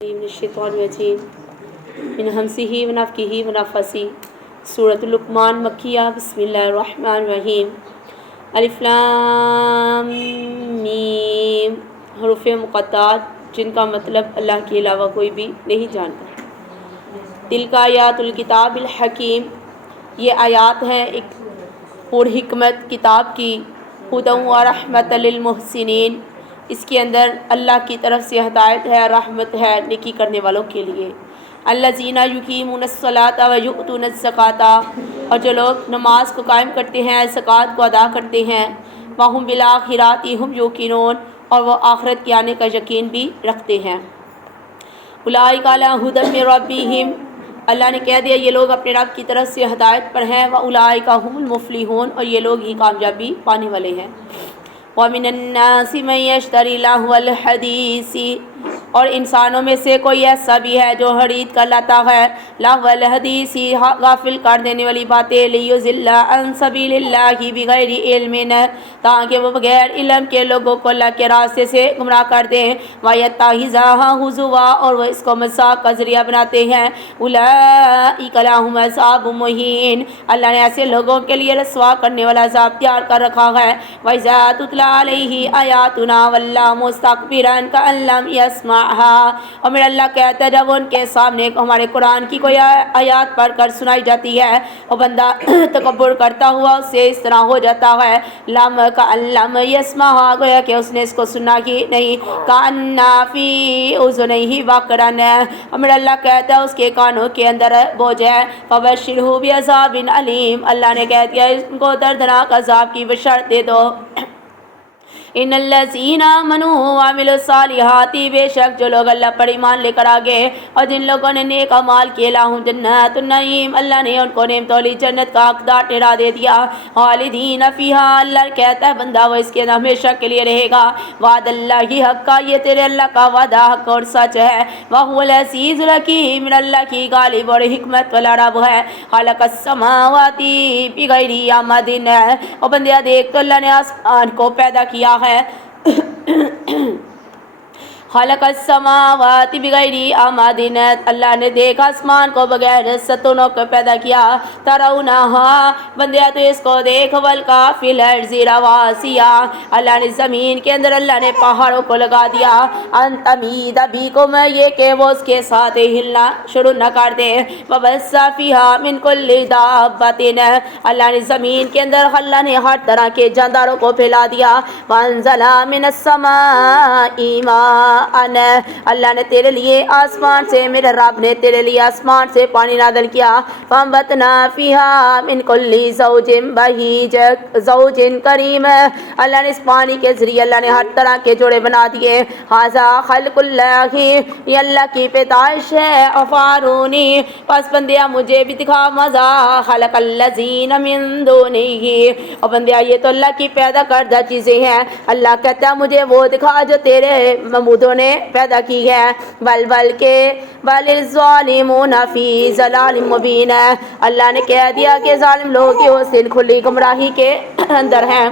من الشیطان الرجیم من ہمزہ ونفخہ ونفثہ سورۃ لقمان مکیہ بسم اللہ الرحمن الرحیم الف لام میم حروف مقطعات جن کا مطلب اللہ کے علاوہ کوئی بھی نہیں جانتا۔ تلک آیات الکتاب الحکیم، یہ آیات ہیں ایک پر حکمت کتاب کی، ہدی و رحمت للمحسنین، اس کے اندر اللہ کی طرف سے ہدایت ہے، رحمت ہے نیکی کرنے والوں کے لیے۔ الذین یقیمون الصلاۃ ویؤتون الزکاۃ، اور جو لوگ نماز کو قائم کرتے ہیں، زکوٰۃ کو ادا کرتے ہیں، وہم بالآخرۃ ھم یوقنون، اور وہ آخرت کے آنے کا یقین بھی رکھتے ہیں۔ اولئک علی ھدی من ربہم، اللہ نے کہہ دیا یہ لوگ اپنے رب کی طرف سے ہدایت پر ہیں، واولئک ھم المفلحون، اور یہ لوگ ہی کامیابی پانے والے ہیں۔ وَمِنَ النَّاسِ مَن يَشْتَرِي لَهْوَ الْحَدِيثِ، اور انسانوں میں سے کوئی ایسا بھی ہے جو خرید کر لاتا ہے لَهْوَ الْحَدِيثِ، غافل کر دینے والی باتیں، لِيُضِلَّ عَن سَبِيلِ اللَّهِ بِغَيْرِ عِلْمٍ، تاکہ وہ بغیر علم کے لوگوں کو اللہ کے راستے سے گمراہ کر دیں، وَيَتَّخِذَهَا هُزُوًا، اور وہ اس کو مذاق کا ذریعہ بناتے ہیں۔ أُولَئِكَ لَهُمْ عَذَابٌ مُهِينٌ، اللہ نے ایسے لوگوں کے لیے رسوا کرنے والا عذاب تیار کر رکھا ہے۔ وَإِذَا تُتْلَىٰ عَلَيْهِ آيَاتُنَا وَلَّىٰ مُسْتَكْبِرًا كَأَن لَّمْ يَسْمَعْهَا، اور میرا اللہ کہتا ہے جب ان کے سامنے ہمارے قرآن کی کوئی آیات پڑھ کر سنائی جاتی ہے اور بندہ تکبر کرتا ہوا اس سے اس طرح ہو جاتا ہے، لم كأن لم يسمعها، گویا کہ اس نے اس کو سنا ہی نہیں، كأن في أذنيه وقرا، اور میرا اللہ کہتا ہے اس کے کانوں کے اندر بوجھ ہے۔ فبشرہ بعذاب علیم، اللہ نے کہہ دیا ان کو دردناک عذاب کی بشارت دے دو۔ ان الذین آمنوا وعملوا الصالحات، بے شک جو لوگ اللہ پر ایمان لے کر آگے اور جن لوگوں نے نیک اعمال کیے، لہم جنات النعیم، اللہ نے ان کو نعمتوں والی جنت کا حقدار ٹھہرا دے دیا۔ خالدین فیہا، اللہ کہتا ہے بندہ وہ اس کے اندر ہمیشہ کے لیے رہے گا۔ وعد اللہ حقا، یہ تیرے اللہ کا وعدہ حق اور سچ ہے۔ وہو العزیز الحکیم، اللہ کی غالب اور حکمت والا رب ہے۔ خلق السماوات بغیر عمد، اور بندیا دیکھ تو اللہ نے آسمان کو پیدا کیا ہے۔ خلق السماوات بغیر عمد، اللہ نے دیکھا آسمان کو بغیر ستونوں کو پیدا کیا۔ ترونہا، بندیا تو اس کو دیکھ، والقافی الارض رواسیہ، اللہ نے زمین کے اندر اللہ نے پہاڑوں کو لگا دیا۔ ان تمید بکم، یہ کہ وہ اس کے ساتھ ہلنا شروع نہ کر دے۔ وبث فیہا من کل دابۃ، اللہ نے زمین کے اندر اللہ نے ہر طرح کے جانداروں کو پھیلا دیا۔ وانزل من السماء ماء، اللہ نے تیرے لیے آسمان سے، میرے رب نے تیرے لیے آسمان سے پانی نازل کیا۔ فانبتنا فیہا من کل زوج بہیج، زوج کریم، اللہ نے اس پانی کے ذریعے اللہ نے ہر طرح کے جوڑے بنا دیے۔ ھذا خلق اللہ، یہ اللہ کی پیدائش ہے۔ افارونی، پس بندیا مجھے بھی دکھا مزا خلق الذین من دونہ، اور بندیا یہ تو اللہ کی پیدا کردہ چیزیں ہیں، اللہ کہتا ہے مجھے وہ دکھا جو تیرے معبودوں نے پیدا کی ہے۔ بل کے بل الظالمون فی ضلال مبین، اللہ نے کہہ دیا کہ ظالم لوگ یہ اس دن کھلی گمراہی کے اندر ہیں۔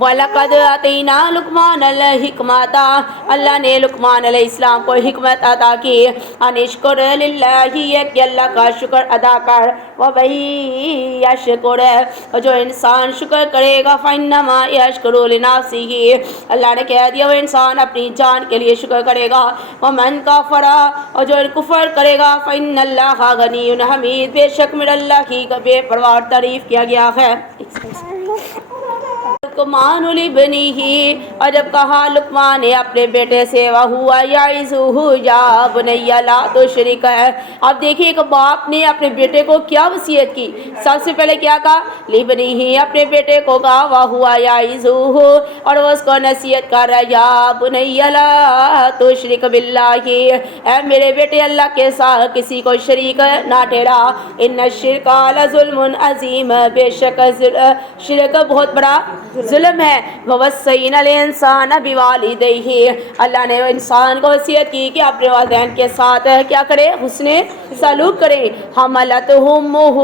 وَلَقَدْ آتَيْنَا لُقْمَانَ الْحِکْمَةَ، اللہ نے لقمان علیہ السلام کو حکمت عطا کی۔ ان اشکر للہ، یہ کہ اللہ کا شکر ادا کر۔ وَمَن یشکر، اور جو انسان شکر کرے گا، فَإِنَّمَا یشکر لِنَفْسِهِ، اللہ نے کہہ دیا وہ انسان اپنی جان کے لیے شکر کرے گا۔ وَمَن کفر، اور جو کفر کرے گا، فَإِنَّ اللَّهَ غَنِیٌّ حمید، بے شک میرا اللہ کی بے پرواہ تعریف کیا گیا ہے۔ لقمان لابنہ، اور جب کہا لقمان نے اپنے بیٹے سے، وہو یعظہ یا بنی لا تشرک، اب دیکھیں ایک باپ نے اپنے بیٹے کو کیا وصیت کی، سب سے پہلے کیا کہا، لابنہ، اپنے بیٹے کو کہا، وہو یعظہ، اور وہ اس کو نصیحت کر رہا ہے، یا بنی لا تشرک باللہ، اے میرے بیٹے اللہ کے ساتھ کسی کو شریک نہ ٹھہرا، ان الشرک لظلم عظیم، بے شک شرک بہت بڑا ظلم ہے. وَوَصَّيْنَا الْإِنسَانَ بِوَالِدَيْهِ, اللہ نے انسان کو وصیت کی کہ اپنے والدین کے ساتھ کیا کرے, حسن سلوک کرے. حملتہ امہ,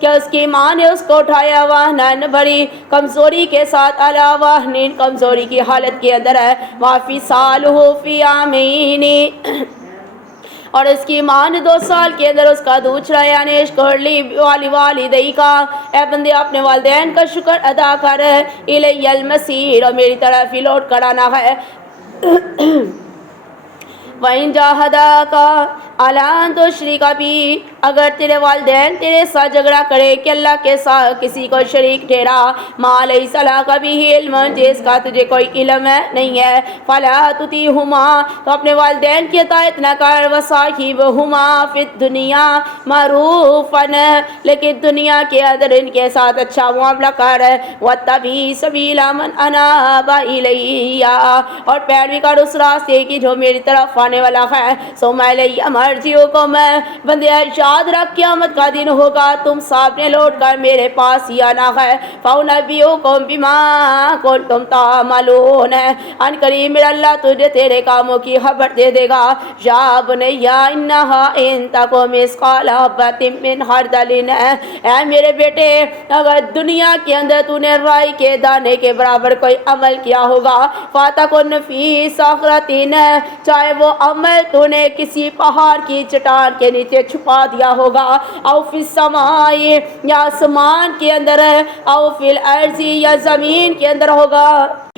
کہ اس کی ماں نے اس کو اٹھایا وہنًا, بڑی کمزوری کے ساتھ, علی وہن, کمزوری کی حالت کے اندر ہے. وَفِصَالُهُ فِی عامین, اور اس کی ماں نے 2 سال کے اندر اس کا دودھ چڑھایا. یعنی اشکر لی والدیک, اے بندے اپنے والدین کا شکر ادا کر. الی المصیر, اور میری طرف ہی لوٹ کر آنا ہے. وَإِن جَاهَدَاكَ عَلَىٰ أَن تُشْرِكَ بِي, اگر تیرے والدین تیرے ساتھ جھگڑا کرے کہ اللہ کے ساتھ کسی کو شریک ٹھہرا, مَا لَيْسَ لَكَ بِهِ عِلْمٌ, جس کا تجھے کوئی علم نہیں ہے, فَلَا تُطِعْهُمَا, تو اپنے والدین کی اطاعت نہ کر. وَصَاحِبْهُمَا فِي الدُّنْيَا مَعْرُوفًا, لیکن دنیا کے اندر ان کے ساتھ اچھا معاملہ کر. وَاتَّبِعْ سَبِيلَ مَنْ أَنَابَ إِلَيَّ, اور پیروی کر اس راستے کی جو میری طرف آنے والا ہے. ثُمَّ إِلَيَّ مَرْجِعُكُمْ, بندے یاد رکھ قیامت کا دن ہوگا, تم سب نے لوٹ کر میرے پاس ہی آنا ہے. فَأُنَبِّئُكُم بِمَا كُنتُمْ تَعْمَلُونَ, ان قریب میرا اللہ تجھے تیرے کاموں کی خبر دے دے گا. یا بنی إِنَّهَا إِن تَكُ مِثْقَالَ حَبَّةٍ مِّنْ خَرْدَلٍ, اے میرے بیٹے اگر دنیا کے اندر تو نے رائی کے دانے کے برابر کوئی عمل کیا ہوگا, فَتَكُنْ فِي صَخْرَةٍ, چاہے وہ عمل تو نے کسی پہاڑ کی چٹان کے نیچے چھپا دیا ہوگا, او فی السماء, یا آسمان کے اندر, او فی الارض, یا زمین کے اندر ہوگا,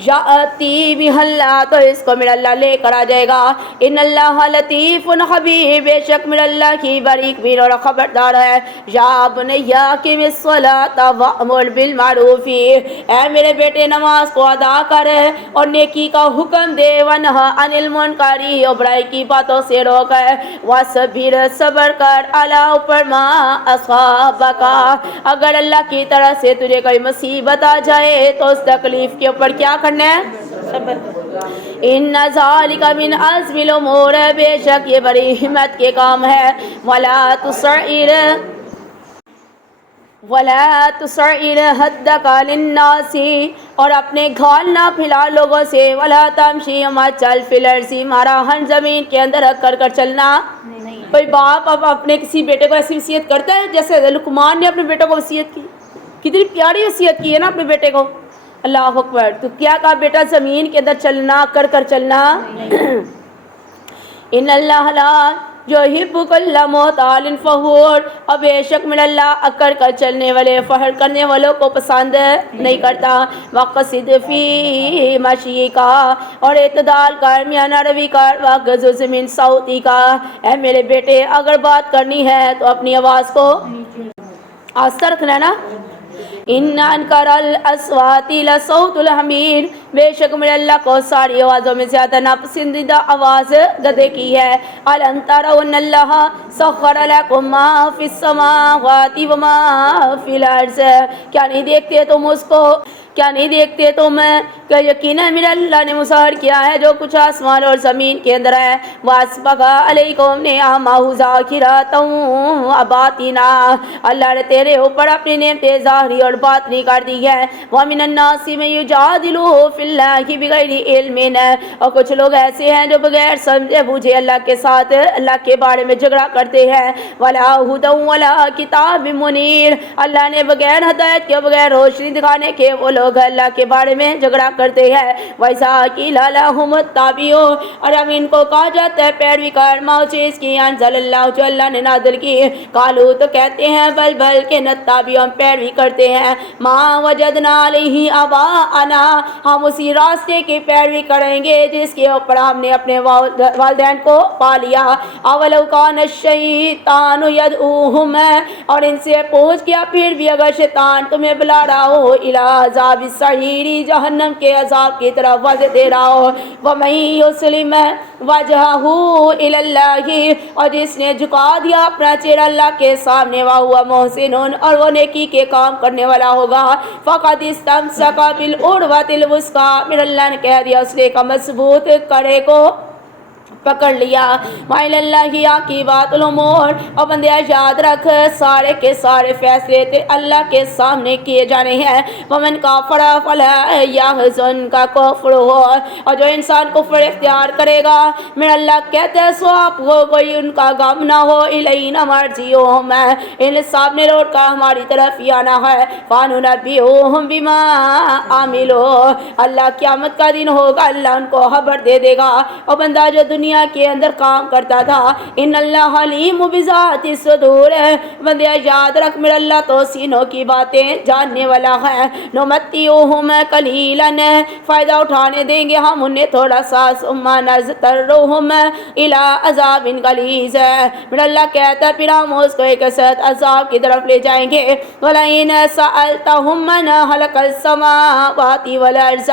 یاتی بہ اللہ, تو اس کو میرا اللہ لے کر آ جائے گا. ان اللہ لطیف خبیر, بے شک میرا اللہ کی باریک بین اور خبردار ہے. یا بنی اقم الصلاۃ وامر بالمعروف, اے میرے بیٹے نماز کو ادا کر اور نیکی کا حکم دے. ونہی عن المنکر, اور برائی کی باتوں سے روک. وصبر, صبر کر. علی اوپر ما اصابک, اگر اللہ کی طرف سے تجھے کوئی مصیبت آ جائے تو اس تکلیف کے اوپر کیا کرنا ہے, صبر. ان ذالک من عزم الامور, بے شک یہ بڑی ہمت کے کام ہے. ولا تصعر خدک للناس, اور اپنے گھال نہ پھیلا لوگوں سے. ولا تمشی, مت چل فی الارض, مراحا, زمین کے اندر رکھ کر چلنا. کوئی باپ اب اپنے کسی بیٹے کو ایسی وصیت کرتا ہے جیسے لقمان نے اپنے بیٹے کو وصیت کی, کتنی پیاری وصیت کی ہے نا اپنے بیٹے کو. اللہ اکبر. تو کیا کہا بیٹا, زمین کے اندر چلنا, کر چلنا. ان اللہ لا یحب کل مختال فخور, اور بے شک میرا اللہ اکڑ کر چلنے والے, فخر کرنے والوں کو پسند نہیں کرتا. وقصد فی مشیک, اور اعتدال کر, میانہ روی کر. وغضض من صوتک, اے میرے بیٹے اگر بات کرنی ہے تو اپنی آواز کو آہستہ رکھنا نا. ان انکر الاصوات لصوت الحمیر, بے شک میرے اللہ کو ساری آوازوں میں زیادہ ناپسندیدہ آواز گدھے کی ہے. الم تروا ان اللہ سخر لکم ما فی السماوات وما فی الارض, کیا نہیں دیکھتے تم اس کو, کیا نہیں دیکھتے تم کہ یقیناً میرا اللہ نے مسخر کیا ہے جو کچھ آسمان اور زمین کے اندر ہے. واسبغ علیکم نعمہ ظاہرۃ وباطنہ, اللہ نے تیرے اوپر اپنی نعمتیں ظاہری اور باطنی کر دی ہے. ومن الناس من یجادل فی اللہ بغیر علم, اور کچھ لوگ ایسے ہیں جو بغیر سمجھے بوجھے اللہ کے ساتھ اللہ کے بارے میں جھگڑا کرتے ہیں. ولا ھدی ولا کتاب منیر, اللہ نے بغیر ہدایت کے بغیر روشنی دکھانے کے وہ لوگ اللہ کے بارے میں جھگڑا کرتے ہیں. وَإِذَا قِيلَ لَهُمُ اتَّبِعُوا, اور اب ان کو کہا جاتا ہے پیروی کر, ما چیز کی انزل اللہ, جو اللہ نے نازل کی. قالوا, تو کہتے ہیں بل کہ نتبع, ہم پیروی کرتے ہیں. ما وجدنا علیہ آباءنا, ہم اسی راستے کی پیروی کریں گے جس کے اوپر ہم نے اپنے والدین کو پا لیا. اولو کان الشیطان یدعوہم, اور ان سے پوچھ کیا پھر بھی اگر شیطان تمہیں بلا رہا ہو الی عذاب السعیر, جہنم کے عذاب کی طرف واضح دے رہا ہو. ومن یسلم وجہہ الی اللہ, اور جس نے جھکا دیا اپنا چہرہ اللہ کے سامنے, وہو محسن, اور وہ نیکی کے کام کرنے والا ہوگا. فقد استمسک بالعروۃ الوثقی, میرے اللہ نے کہہ دیا اس نے ایک مضبوط کڑے کو پکڑ لیا. وَإِلَى اللَّهِ عَاقِبَةُ الْأُمُورِ. اور بندے یاد رکھ سارے کے سارے فیصلے اللہ کے سامنے کیے جانے ہیں. وَمَنْ كَفَرَ فَلَا يَحْزُنْكَ كُفْرُهُ. اور جو انسان کفر اختیار کرے گا میرا اللہ کہتے ہیں سو آپ کو کوئی ان کا غم نہ ہو. إِلَيْنَا مَرْجِعُهُمْ. ان سب نے لوٹ کر ہماری طرف ہی آنا ہے. فَنُنَبِّئُهُم بِمَا عَمِلُوا. اللہ قیامت کا دن ہوگا اللہ ان کو خبر دے دے گا. اور بندہ جو دنیا کے اندر کام کرتا تھا ان اللہ علیم بذات الصدور. بندے یاد رکھ میرا اللہ تو سینوں کی باتیں جاننے والا ہے. نمتعہم قلیلا. فائدہ اٹھانے دیں گے ہم انہیں تھوڑا سا. ثم نضطرہم الی عذاب غلیظ. میرا اللہ کہتا ہے پھر ہم اس کو ایک سخت عذاب کی طرف لے جائیں گے. ولئن سألتہم من خلق السماوات والارض.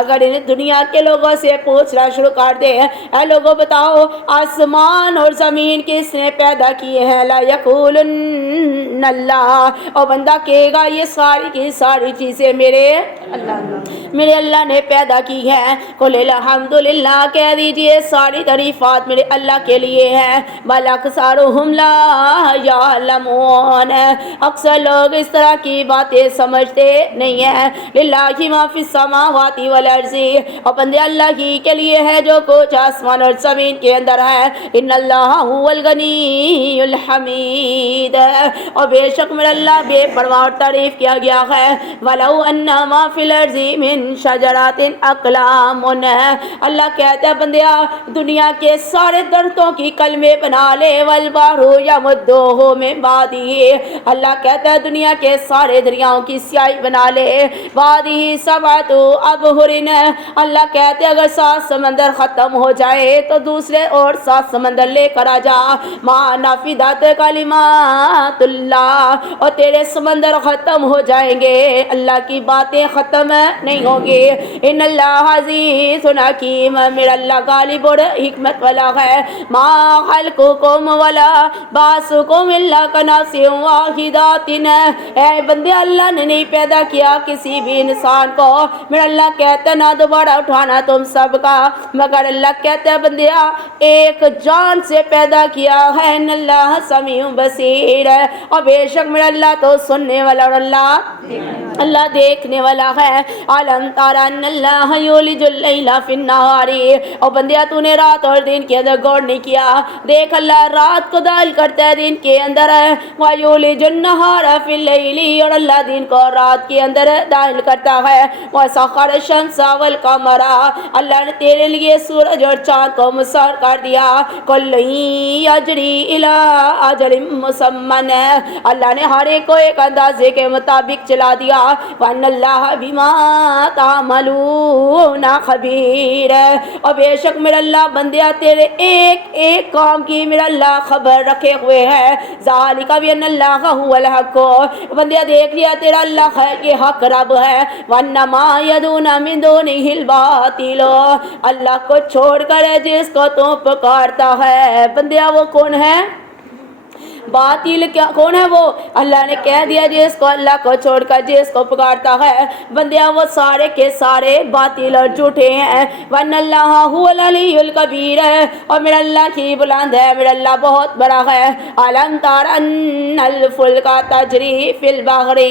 اگر ان دنیا کے لوگوں سے پوچھنا شروع کر دے اے لوگوں بتاؤ آسمان اور زمین کس نے پیدا کیے ہیں. لا یقولن اللہ. اور بندہ کہے گا یہ ساری کی ساری چیزیں میرے اللہ نے پیدا کی ہے. قل الحمدللہ. کہہ دیجئے ساری تعریفات میرے اللہ کے لیے ہے. بل اکثرہم لا یعلمون. اکثر لوگ اس طرح کی باتیں سمجھتے نہیں ہیں. للہ ما فی السماوات والارض. اور بندے اللہ ہی کے لیے ہے جو کچھ آسمان اور زمین کے اندر ہے. ان اللہ هو الغنی الحمید. اور بے شک میرا اللہ بے پرواہ اور تعریف کیا گیا ہے. ولو ان ما فی الارض من شجرات اقلام. اللہ کہتا ہے بندیا دنیا کے سارے درختوں کی کلمے بنا لے. والبحر یمدہ من بعدہ. اللہ کہتا ہے دنیا کے سارے دریاؤں کی سیاہی بنا لے. بعدہ سبعۃ ابحر. اللہ کہتے ہیں اگر 7 سمندر ختم ہو جائے تو دوسرے اور 7 سمندر لے کر آ جا. ما نفدت کلمات اللہ. اور تیرے سمندر ختم ہو جائیں گے اللہ کی باتیں ختم نہیں ہوں گی. ان اللہ عزیز حکیم. میرا اللہ غالب اور حکمت والا ہے. ما خلقکم ولا بعثکم الا کنفس واحدۃ. اے بندے اللہ نے نہیں پیدا کیا کسی بھی انسان کو. میرا اللہ کہتا ہے نہ دوبارہ اٹھانا تم سب کا مگر اللہ کہتا ہے بندیا ایک جان سے پیدا کیا ہے. ان اللہ سمیع بصیر. اور بے شک میرا اللہ تو سننے والا اور اللہ دیکھنے والا ہے. علم تر ان اللہ یولج اللیل فی النہار. اور بندیا تو نے رات اور دن کے اندر غور نہیں کیا. دیکھ اللہ رات کو داخل کرتا ہے دن کے اندر. ویولج النہار فی اللیل. اور اللہ دن کو رات کے اندر داخل کرتا ہے. وسخر الشمس والقمر. اللہ نے تیرے لیے سورج اور چاند کو مسخر کر دیا. کل یجری الی اجل مسمى. اللہ نے ہر ایک کو ایک اندازے کے مطابق چلا دیا. وان اللہ بما تعملون خبیر. اور بے شک میرا اللہ بندیا تیرے ایک ایک کام کی میرا اللہ خبر رکھے ہوئے ہے. ذالک بان اللہ هو الحق. بندیا دیکھ لیا تیرا اللہ ہے کہ حق رب ہے. وانما يدعون من دونه الباطل. اللہ کو چھوڑ کر جس کو تو پکارتا ہے بندیا وہ کون ہے؟ باطل کیا کون ہے وہ؟ اللہ نے کہہ دیا جس کو اللہ کو چھوڑ کر جس کو پکارتا ہے بندیا وہ سارے کے سارے باطل اور جھوٹے ہیں. وان اللہ هو العلی الکبیر. اور میرا اللہ کی بلند ہے میرا اللہ بہت بڑا ہے. علم تر ان الفلک تجری فی البحر.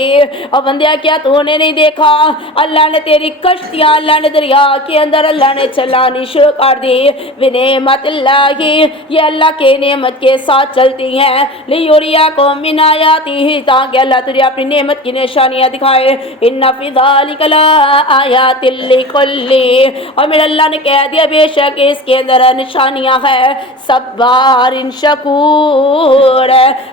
اور بندیا کیا تو نے نہیں دیکھا اللہ نے تیری کشتیاں اللہ نے دریا کے اندر اللہ نے چلانی شروع کر دی. بنعمت اللہ. یہ اللہ کے نعمت کے ساتھ چلتی ہیں. لیوریاکم من آیاتہ. تاکہ اللہ تجھے اپنی نعمت کی نشانیاں دکھائے. ان فی ذلک لآیات لکل. اور میرے اللہ نے کہہ دیا بے شک اس کے اندر نشانیاں ہیں صبار شکور.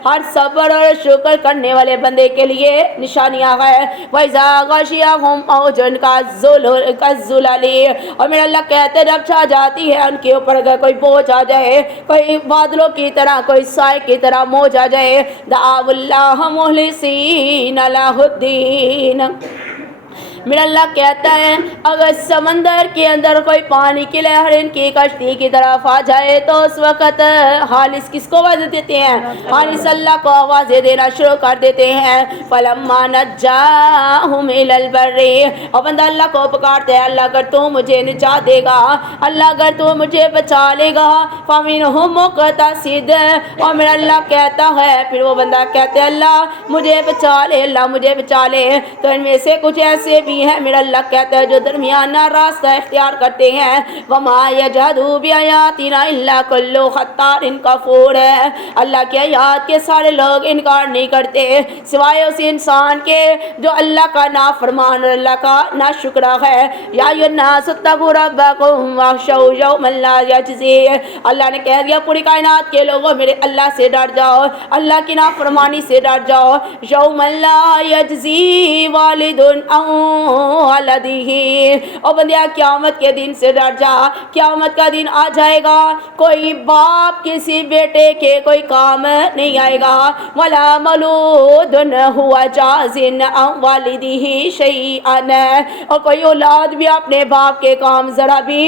ہر صبر اور شکر کرنے والے بندے کے لیے نشانیاں ہیں. وَإِذَا غَشِيَهُمْ مَوْجٌ كَالظُّلَلِ. اور میرے اللہ کہتے ہیں جب چھا جاتی ہے ان کے اوپر اگر کوئی بوجھ آ جائے کوئی بادلوں کی طرح کوئی سائے کی طرح موج آ جائے. دعوا اللہ مخلصین لہ الدین. میرا اللہ کہتا ہے اگر سمندر کے اندر کوئی پانی کی لہر ان کی کشتی کی طرف آ جائے تو اس وقت حالث کس کو آواز دیتے ہیں؟ حالث اللہ کو آوازیں دینا شروع کر دیتے ہیں۔ فَلَمَّا نَجَّاهُمْ إِلَى الْبَرِّ، اور بندہ اللہ کو پکارتے ہیں اللہ اگر تو مجھے نجات دے گا، اللہ اگر تو مجھے بچا لے گا، فَمِنْهُمْ مُقْتَصِدٌ، اور میرا اللہ کہتا ہے پھر وہ بندہ کہتے ہیں اللہ مجھے بچا لے، اللہ مجھے بچا لے، تو ان میں سے کچھ ایسے بھی ہیں میرا اللہ کہتا ہے جو درمیانہ راستہ اختیار کرتے ہیں۔ وَمَا يَجْحَدُ بِآيَاتِنَا إِلَّا كُلُّ خَتَّارٍ كَفُورٍ، اللہ کی آیات کے سارے لوگ انکار نہیں کرتے سوائے اس انسان کے جو اللہ کا نافرمان اور اللہ کا ناشکرا ہے۔ یا ایھا الناس اتقوا ربکم واخشوا یوما لا یجزی، اللہ نے کہہ دیا پوری کائنات کے لوگوں میرے اللہ سے ڈر جاؤ، اللہ کی نافرمانی سے ڈر جاؤ۔ یوما لا یجزی والد عن ولدہ، اور بندیا قیامت کے دن سے ڈر جا، قیامت کا دن آ جائے گا کوئی باپ کسی بیٹے کے کوئی کام نہیں آئے گا، ولا مولود هو جاز عن والدہ شیئا، اور کوئی اولاد بھی اپنے باپ کے کام ذرا بھی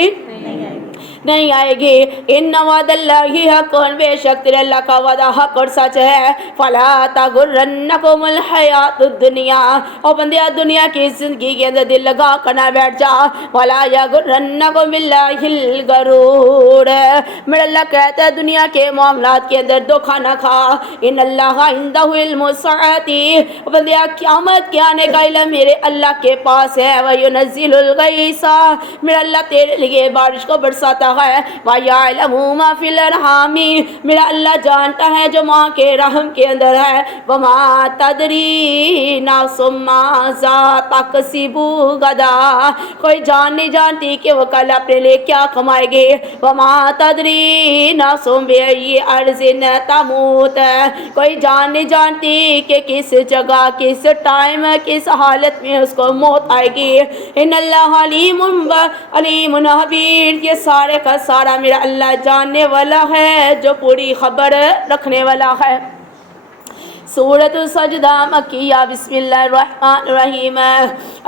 نہیں آئے گی۔ ان وعد اللہ حق، بے شک تیرے اللہ کا وعدہ حق اور سچ ہے۔ فلا تغرنکم الحیات الدنیا، اور بندیا دنیا کی زندگی کے اندر دل لگا کر نہ بیٹھ جا۔ ولا یغرنکم باللہ الغرور، میرا اللہ کہتا ہے دنیا کے معاملات کے اندر دھوکہ نہ کھا۔ ان اللہ عندہ علم الساعۃ، بندیا قیامت کے آنے کا علم میرے اللہ کے پاس ہے۔ وینزل الغیث، میرا اللہ تیرے لیے بارش کو برساتا ہے۔ وَيَعْلَمُ مَا فِي الْأَرْحَامِ، میرا اللہ جانتا ہے جو ماں کے رحم کے اندر ہے۔ وَمَا تَدْرِي نَفْسٌ مَاذَا تَكْسِبُ غَدًا، کوئی جان نہیں جانتی کہ وہ کل اپنے لیے کیا کمائے گی۔ وَمَا تَدْرِي نَفْسٌ بِأَيِّ أَرْضٍ تَمُوتُ، کوئی جان نہیں جانتی کہ کس جگہ کس ٹائم کس حالت میں اس کو موت آئے گی۔ ان اللہ علیم خبیر، یہ سارے کا سارا میرا اللہ جاننے والا ہے جو پوری خبر رکھنے والا ہے۔ سورۃ السجدہ مکیہ، بسم اللہ الرحمن الرحیم۔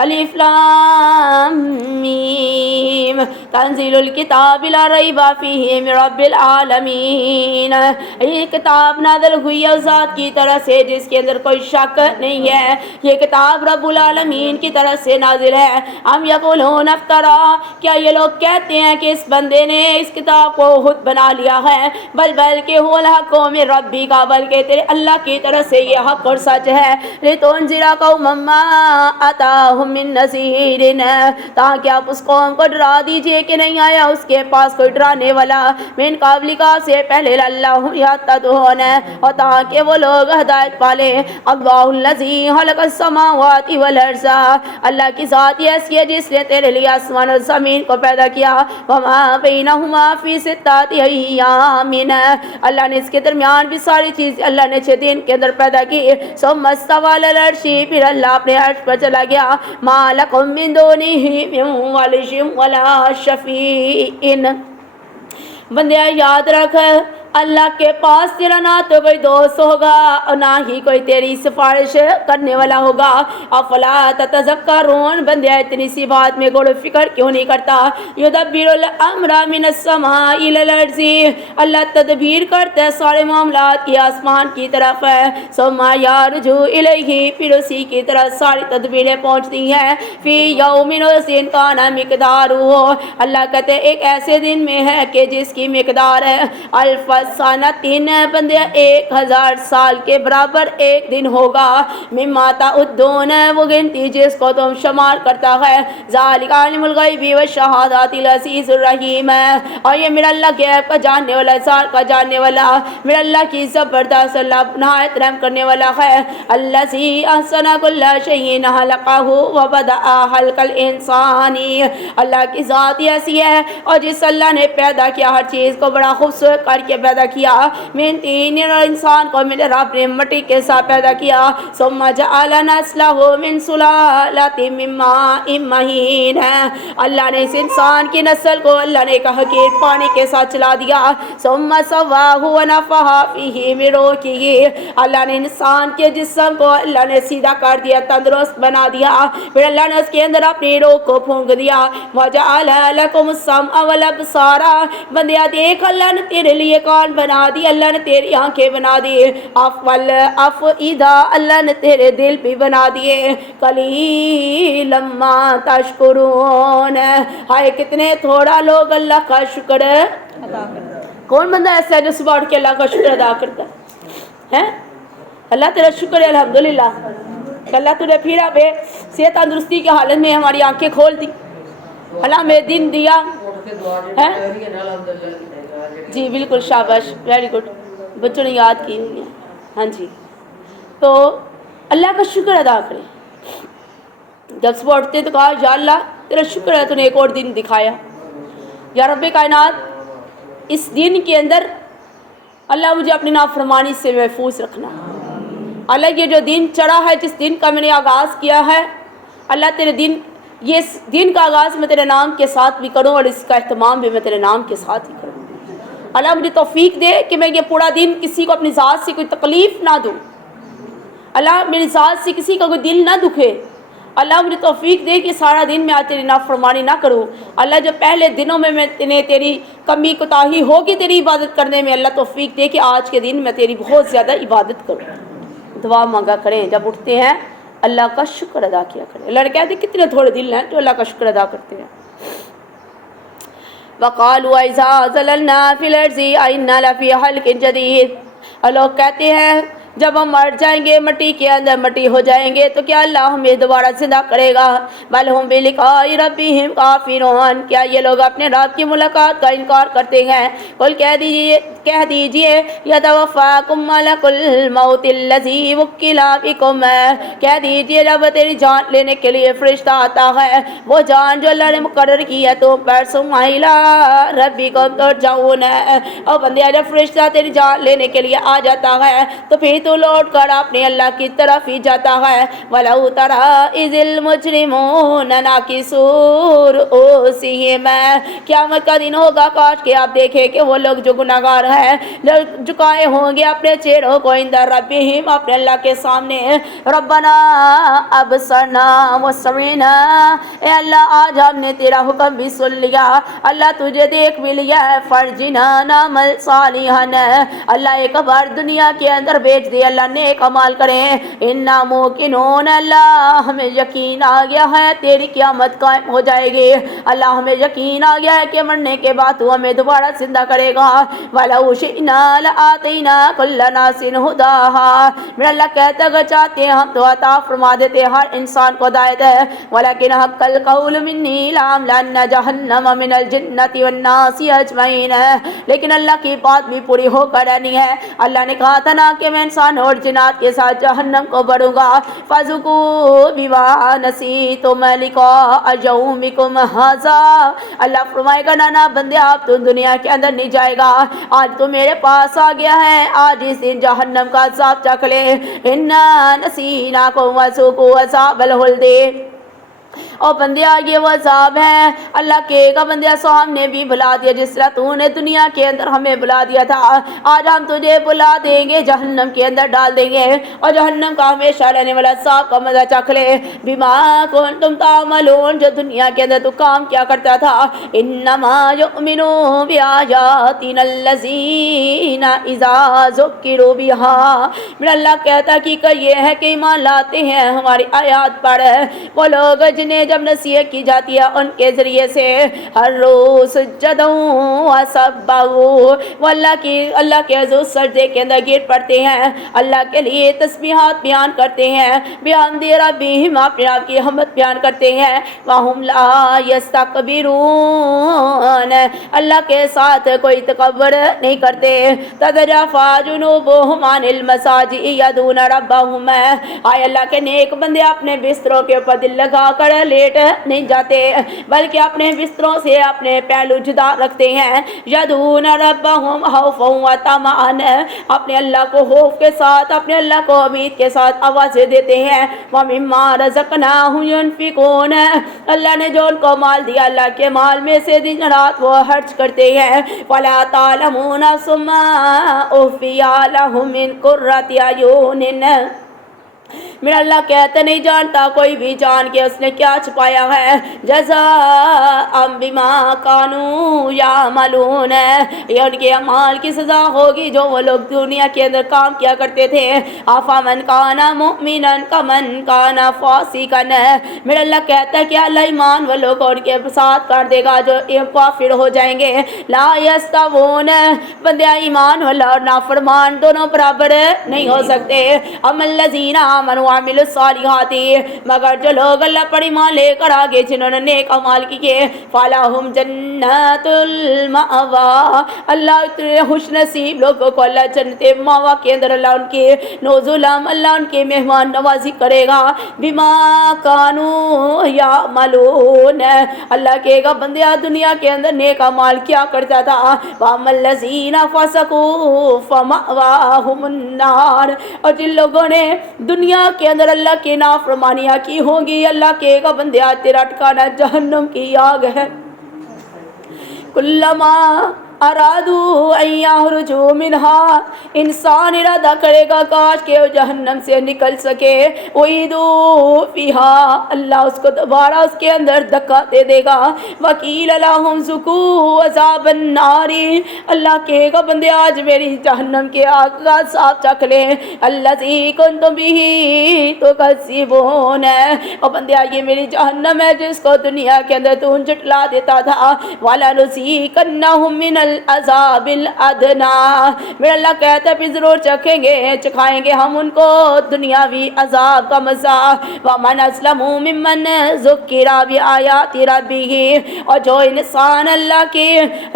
الف لام میم، تنزیل الکتاب لا ریب فیہ من رب العالمین، یہ کتاب نازل ہوئی ہے ذات کی طرف سے جس کے اندر کوئی شک نہیں ہے، یہ کتاب رب العالمین کی طرف سے نازل ہے۔ ام یقولون افترا، کیا یہ لوگ کہتے ہیں کہ اس بندے نے اس کتاب کو خود بنا لیا ہے، بلکہ هو الحق من ربک، بلکہ تیرے اللہ کی طرف سے یہ حق اور سچ ہے۔ لتنذر قوما ما اتاهم من نذیر، تاکہ آپ اس قوم کو ڈرا دیجئے کہ نہیں آیا اس کے پاس کوئی ڈرانے والا، من قبلک، سے پہلے، اللہ یہتدون، اور تاکہ وہ لوگ ہدایت پالے۔ اللہ الذی خلق السماوات والارض، اللہ کی ذات ایسی ہے جس نے تیرے لیے آسمان اور زمین کو پیدا کیا۔ وما بینہما فی ستۃ ایام، اللہ نے اس کے درمیان بھی ساری چیز اللہ نے 6 دن کے اندر پیدا کی۔ ثم استوى علی العرش، پھر اللہ اپنے عرش پر چلا گیا۔ ما لکم من دونہ من ولی ولا شفیع، بندیا یاد رکھ اللہ کے پاس تیرا نہ تو کوئی دوست ہوگا اور نہ ہی کوئی تیری سفارش کرنے والا ہوگا۔ افلا تتذکرون، بندیا اتنی سی بات میں غور و فکر کیوں نہیں کرتا؟ یدبر الامر من السماء الى الارض، اللہ تدبیر کرتا ہے سارے معاملات کی آسمان کی طرف ہے۔ ثم یرجع الیہ، پھر اسی کی طرف ساری تدبیریں پہنچتی ہیں۔ فی یوم، اس دن کا نام مقدارہ، اللہ کہتے ہیں ایک ایسے دن میں ہے کہ جس کی مقدار ہے الف سنتین، بندے 1000 سال کے برابر ایک دن ہوگا۔ مما تعدون، وہ گنتی جس کو تم شمار کرتا ہے۔ ذالک عالم الغیب والشہادۃ العزیز الرحیم، اور یہ میرا اللہ غیب کا جاننے والا، ظاہر کا جاننے والا، میرا اللہ کی زبردست، اللہ نہایت رحم کرنے والا ہے۔ الذی احسن کل شیء خلقہ وبدأ خلق الانسان، اللہ کی ذات ایسی ہے اور جس اللہ نے پیدا کیا ہر چیز کو بڑا خوبصورت کر کے پیدا کیا، من طین، اور انسان کو میرے رب نے مٹی کے ساتھ پیدا کیا، ثم جعل نسلہ من سلالۃ من ماء مہین، اللہ نے اس انسان کی نسل کو اللہ نے کہا کہ پانی کے ساتھ چلا دیا، ثم سواہ ونفخ فیہ من روحہ، اللہ نے انسان کے جسم کو اللہ نے سیدھا کر دیا، تندرست بنا دیا، پھر اللہ نے اس کے اندر اپنی روح کو پھونک دیا، وجعل لکم السمع والابصار، بندیا دیکھ اللہ نے تیرے لیے کان بنا دی، اللہ نے تیری آنکھیں بنا دی، افئدہ، اللہ نے تیرے دل بھی بنا دیے، قلیلا ما تشکرون، ہائے کتنے تھوڑا لوگ اللہ کا شکر ادا کرتے ہیں۔ کون بندہ ایسا ہے جو صبح اٹھ کے اللہ کا شکر ادا کرتا ہے؟ اللہ تیرا شکر ہے الحمدللہ کہ اللہ تُو نے پھر ہمیں صحت تندرستی کی حالت میں ہماری آنکھیں کھول دی، اللہ ہمیں دن دیا ہے۔ جی بالکل، شاباش، ویری گڈ، بچوں نے یاد کی ہوئی ہے۔ ہاں جی، تو اللہ کا شکر ادا کریں۔ جب صبح اٹھتے تو کہا یا اللہ تیرا شکر ہے تو نے ایک اور دن دکھایا، یا رب کائنات اس دن کے اندر اللہ مجھے اپنی نافرمانی سے محفوظ رکھنا، اللہ یہ جو دن چڑھا ہے، جس دن کا میں نے آغاز کیا ہے، اللہ تیرے دن، یہ اس دن کا آغاز میں تیرے نام کے ساتھ بھی کروں اور اس کا اہتمام بھی میں تیرے نام کے ساتھ ہی کروں۔ اللہ مجھے توفیق دے کہ میں یہ پورا دن کسی کو اپنی ذات سے کوئی تکلیف نہ دوں، اللہ میری ذات سے کسی کا کوئی دل نہ دکھے، اللہ مجھے توفیق دے کہ سارا دن میں آج تیری نافرمانی نہ کروں، اللہ جو پہلے دنوں میں نے تیری کمی کوتاہی ہوگی تیری عبادت کرنے میں، اللہ توفیق دے کہ آج کے دن میں تیری بہت زیادہ عبادت کروں۔ دعا مانگا کریں، جب اٹھتے ہیں اللہ کا شکر ادا کیا کریں۔ اللہ نے کہتے ہیں کتنے تھوڑے دل ہیں جو اللہ کا شکر ادا کرتے ہیں۔ وَقَالُوا إِذَا زَلَلْنَا فِي الْأَرْضِ أَإِنَّا لَفِي خَلْقٍ جَدِيدٍ، اور لوگ کہتے ہیں جب ہم مر جائیں گے، مٹی کے اندر مٹی ہو جائیں گے، تو کیا اللہ ہمیں دوبارہ زندہ کرے گا؟ بل ہم بلقاء ربہم کافرون، کیا یہ لوگ اپنے رب کی ملاقات کا انکار کرتے ہیں؟ قل کہہ دیجئے یتوفاکم ملک الموت الذی وکل بکم، کہہ دیجئے جب تیری جان لینے کے لیے فرشتہ آتا ہے، وہ جان جو اللہ نے مقرر کی ہے تو پر ثم الی ربکم ترجعون، اور بندیا جب فرشتہ تیری جان لینے کے لیے آ جاتا ہے تو پھر تو لوٹ کر اپنے اللہ کی طرف ہی جاتا ہے۔ وَلَوْ تَرَىٰ إِذِ الْمُجْرِمُونَ نَاكِسُو رُءُوسِهِمْ، قیامت کا دن ہوگا، کاش کہ آپ دیکھیں کہ وہ لوگ جو گناہگار ہیں جھکائے ہوں گے اپنے چہروں کو عند ربہم، اپنے اللہ کے سامنے، ربنا ابصرنا وسمعنا، اے اللہ آج ہم نے تیرا حکم بھی سن لیا، اللہ تجھے دیکھ بھی لیا ہے، فرجنا نعمل صالحا، اللہ ایک بار دنیا کے اندر بیچ دے، اللہ نیک عمال کریں، انا موقنون، اللہ ہمیں یقین آ گیا ہے تیری قیامت قائم ہو جائے گی، اللہ ہمیں یقین آ گیا ہے کہ مرنے کے بعد تو ہمیں دوبارہ زندہ کرے گا، وَلَوْ شِئْنَا لَآتَيْنَا كُلَّ نَاسٍ هُدَاهَا، میرا اللہ کہتا ہے اگر چاہتے ہیں ہم تو عطا فرما دیتے ہر انسان کو ہدایت ہے، وَلَكِنْ حَقَّ الْقَوْلُ مِنِّي لَأَمْلَأَنَّ جَهَنَّمَ مِنَ الْجِنَّةِ وَالنَّاسِ أَجْمَعِينَ، لیکن اللہ کی بات بھی پوری ہو کر رہنی ہے، اللہ نے کہا تھا نا کہ میں انسان اور جنات کے ساتھ جہنم کو بڑھوں گا، فَذُوقُوا بِمَا نَسِیتُمْ لِقَاءَ یَوْمِکُمْ هَٰذَا، اللہ فرمائے گا نا بندے آپ تو دنیا کے اندر نہیں جائے گا، آج تو میرے پاس آ گیا ہے، آج اس دن جہنم کا عذاب چکھ لے، اِنَّا نَسِینَاکُمْ وَذُوقُوا عَذَابَ الْخُلْدِ، اور بندیا یہ وہ عذاب ہے، اللہ کہے گا بندیا سامنے بھی بلا دیا جس طرح تو نے دنیا کے اندر ہمیں بلا دیا تھا، آج ہم تجھے بلا دیں گے، جہنم کے اندر ڈال دیں گے، اور جہنم کا ہمیشہ رہنے والا عذاب کا مزہ چکھ لے، بما کنتم تعملون، جو دنیا کے اندر تو کام کیا کرتا تھا، انما یؤمن بآیاتنا الذین اذا ذکروا بها، میرا اللہ کہتا ہے کہ یہ ہے کہ ایمان لاتے ہیں ہماری آیات پر وہ لوگ جنہیں جب نصیحت کی جاتی ہے ان کے ذریعے سے، ہر روز سجدوں وسبحوا، وہ اللہ کے حضور سجدے کے اندر گر پڑتے ہیں، اللہ کے لیے تسبیحات بیان کرتے ہیں، بحمد ربہم، اپنے آپ کی حمد بیان کرتے ہیں، وہم لا یستکبرون، اللہ کے ساتھ کوئی تکبر نہیں کرتے، تتجافی جنوبہم عن المضاجع یدعون ربہم، آئے اللہ کے نیک بندے اپنے بستروں کے اوپر دل لگا کر لیٹ نہیں جاتے بلکہ اپنے بستروں سے اپنے پہلو جدا رکھتے ہیں. یدعون ربهم خوفا وطمعا, اپنے اللہ کو خوف کے ساتھ, اپنے اللہ کو امید کے ساتھ آوازیں دیتے ہیں. ومما رزقناهم ينفقون, اللہ نے جو ان کو مال دیا اللہ کے مال میں سے دن رات وہ خرچ کرتے ہیں. ولا تعلمون ثم اخفي لهم من قرة اعين, میرا اللہ کہتا نہیں جانتا کوئی بھی جان کے اس نے کیا چھپایا ہے. جزاء بما كانوا يعملون, یہ ان کے اعمال کی سزا ہوگی جو وہ لوگ دنیا کے اندر کام کیا کرتے تھے. افمن كان مؤمنا كمن كان فاسقا, میرا اللہ کہتا ہے کہ اللہ ایمان والوں کو ان کے ساتھ کر دے گا جو کافر ہو جائیں گے. لا يستوون, بندے ایمان والا اور نافرمان دونوں برابر نہیں ہو سکتے. ام الذین آمنوا وعملوا الصالحات, مگر جو لوگ اللہ پر ایمان لے کر آگے جنہوں نے نیک اعمال کیے. فلہم جنات المأوی, اللہ اتنے خوش نصیب لوگوں کو اللہ جنت مأوی کے اندر اللہ ان کے نزلا, اللہ ان کے مہمان نوازی کرے گا. بما کانوا یعملون, اللہ کہے گا بندیا دنیا کے اندر نیک اعمال کیا کرتا تھا. واما الذین فسقوا فمأواہم النار, اور جن لوگوں نے دنیا کے اندر اللہ کی نافرمانیاں کی ہوں گی اللہ کہے گا بندیا تیرا ٹھکانہ جہنم کی آگ ہے. کلما ارادو ان یخرجوا منہا, انسان ارادہ کرے گا کاش کہ وہ جہنم سے نکل سکے. اعیدوا فیہا, اللہ اس کو دوبارہ اس کے اندر دھکا دے دے گا. وقیل لہم ذوقوا عذاب النار, اللہ کہے گا بندے آج میری جہنم کے آگ کا عذاب چکھ لیں. الذی کنتم بہ تکذبون, اور بندے یہ میری جہنم ہے جس کو دنیا کے اندر تو جھٹلا دیتا تھا. وَلَنُذِيقَنَّهُم مِّنَ العذاب الادنی, میرا اللہ کہتا ہے پھر ضرور چکھائیں گے ہم ان کو دنیاوی عذاب کا مزہ. وَمَنْ أَظْلَمُ مِمَّنْ ذُكِّرَ بِآيَاتِ رَبِّهِ, اور جو انسان اللہ کے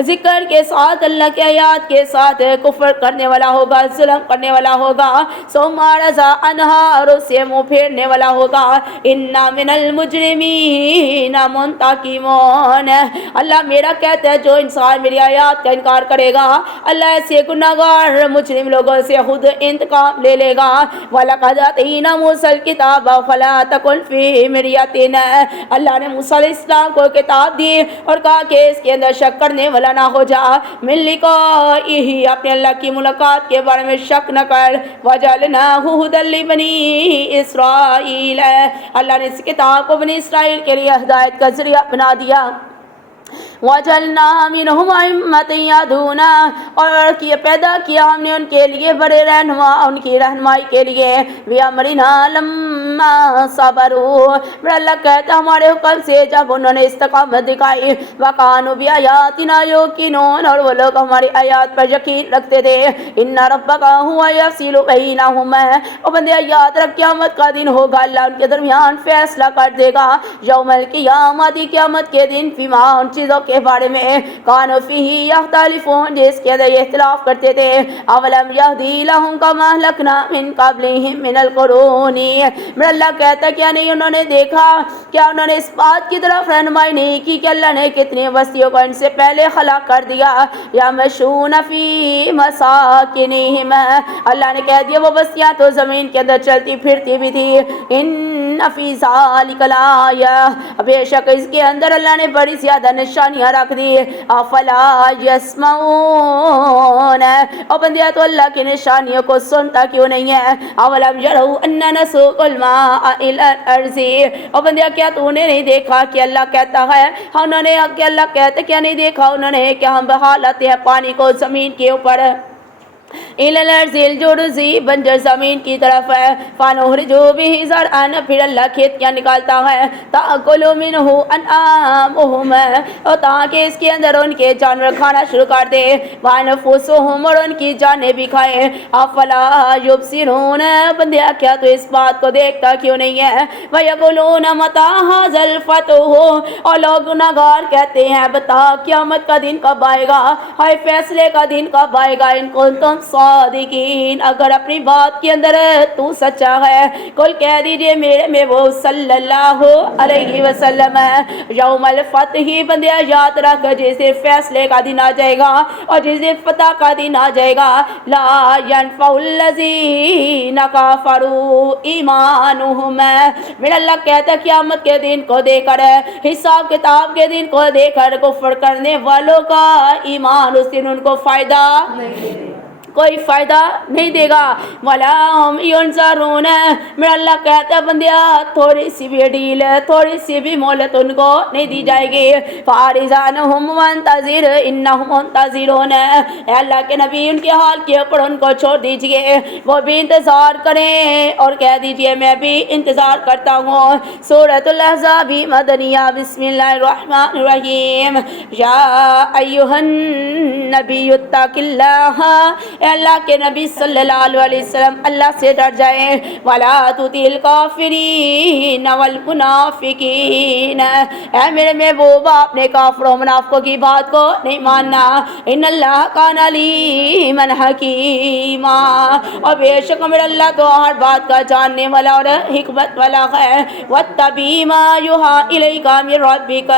ذکر کے ساتھ اللہ کے آیات کے ساتھ کفر کرنے والا ہوگا, ظلم کرنے والا ہوگا. ثُمَّ أَعْرَضَ عَنْهَا, اور اس سے منہ پھیرنے والا ہوگا. إِنَّ مِنَ الْمُجْرِمِينَ مُنْتَقِمُونَ, اللہ میرا کہتا ہے جو انسان میری آیات کا انکار کرے گا اللہ ایسے گناہگار مجرم لوگوں سے خود انتقام لے لے گا. وَلَقَدْ آتَيْنَا مُوسَى الْكِتَابَ فَلَا تَكُنْ فِي مِرْيَةٍ, اللہ نے موسیٰ علیہ السلام کو کتاب دی اور کہا کہ اس کے اندر شک کرنے والا نہ ہو جا. مِن لِقَائِهِ, اپنے اللہ کی ملاقات کے بارے میں شک نہ کر. وَجَعَلْنَاهُ هُدًى لِبَنِي إِسْرَائِيلَ, اللہ نے اس کتاب کو بنی اسرائیل کے لیے ہدایت کا ذریعہ بنا دیا. وَجَعَلْنَا مِنْهُمْ أَئِمَّةً يَهْدُونَ, اور پیدا کیا ہم نے ان کے لیے بڑے رہنما ان کی رہنمائی کے لیے. بِأَمْرِنَا لَمَّا صَبَرُوا, میرا اللہ کہتا ہمارے حکم سے جب انہوں نے استقامت دکھائی. وَكَانُوا بِآيَاتِنَا يُوقِنُونَ, اور وہ لوگ ہماری آیات پر یقین رکھتے تھے. إِنَّ رَبَّكَ هُوَ يَفْصِلُ بَيْنَهُمْ, اور بندے یاد رکھ قیامت کا دن ہوگا اللہ ان کے درمیان فیصلہ کر دے گا. یوم القیامت, قیامت کے دن, فیما ان چیزوں کے بارے میں کانوا فیہ یختلفون, جس کے اندر یہ اختلاف کرتے تھے. اولم یہدی لہم کما اہلکنا من قبلہم من القرون, میرا اللہ کہتا ہے کیا نہیں انہوں نے دیکھا, کیا انہوں نے اس بات کی طرف رہنمائی نہیں کی کہ اللہ نے کتنی بستیوں کو ان سے پہلے خلق کر دیا. یمشون فی مساکنہم, اللہ نے کہہ دیا وہ بستیاں تو زمین کے اندر چلتی پھرتی بھی تھی. ان فی ذالک لآیہ, بے شک اس کے اندر اللہ نے بڑی زیادہ نشانیاں رکھ دی. افلا یسمعون, اور بندیا تو اللہ کی نشانیوں کو سنتا کیوں نہیں ہے. اولم یروا اننا نسوق الماء الى الارض, اور بندیا کیا تو نے نہیں دیکھا کہ اللہ کہتا ہے انہوں نے کہ اللہ کہتا کیا نہیں دیکھا انہوں نے کہ ہم بہا لاتے ہیں پانی کو زمین کے اوپر. الارض بنجر زمین کی طرف ہے. فنخرج به زرعا, پھر اللہ کھیتیاں نکالتا ہے. تاکل منه انعامهم, اور تاکہ اس کے اندر ان کے جانور کھانا شروع کر دے. وانفسهم, اور ان کی جانیں بھی کھائے. افلا یبصرون, بندیا کیا تو اس بات کو دیکھتا کیوں نہیں ہے. ویقولون متی ھذا الفتح, اور لوگ گناہگار کہتے ہیں بتا قیامت کا دن کب آئے گا, ہائے فیصلے کا دن کب آئے گا. ان کو تم الصادقین، اگر اپنی بات کے اندر تو سچا ہے، کل کہہ دیجئے میرے میں وہ صلی اللہ علیہ وسلم ہے۔ یوم الفتح بندیا یاد رکھ، جس دن فیصلے کا دن آ جائے گا اور جس دن فتح کا دن آ جائے گا، لا ينفع الذین کفروا ایمانہم، میرا اللہ کہتا ہے قیامت کے دن کو دے کر، حساب کتاب کے دن کو دے کر کفر کرنے والوں کا ایمان اس دن ان کو فائدہ کوئی فائدہ نہیں دے گا۔ وَلَا هُمْ يُنصَرُونَ، میرا اللہ کہتا ہے بندیا تھوڑی سی بھی ڈیل، تھوڑی سی بھی مہلت ان کو نہیں دی جائے گی۔ فَأَعْرِضْ عَنْهُمْ وَانتَظِرْ إِنَّهُمْ مُنتَظِرُونَ، اے اللہ کے نبی ان کے حال کے اوپر ان کو چھوڑ دیجئے، وہ بھی انتظار کریں اور کہہ دیجئے میں بھی انتظار کرتا ہوں۔ سورۃ الاحزاب مدنیہ، بسم اللہ الرحمن الرحیم۔ یا ایھا النبی اتق اللہ، اے اللہ کے نبی صلی اللہ علیہ وسلم اللہ سے ڈر جائیں۔ وَلَا تُطِعِ الْكَافِرِينَ وَالْمُنَافِقِينَ، اے میرے محبوب اپنے کافروں منافقوں کی بات کو نہیں ماننا۔ ان اللہ کان علیما حکیما، اور بے شک میرا اللہ تو ہر بات کا جاننے والا اور حکمت والا ہے۔ وَاتَّبِعْ مَا يُوحَىٰ إِلَيْكَ مِن رَّبِّكَ،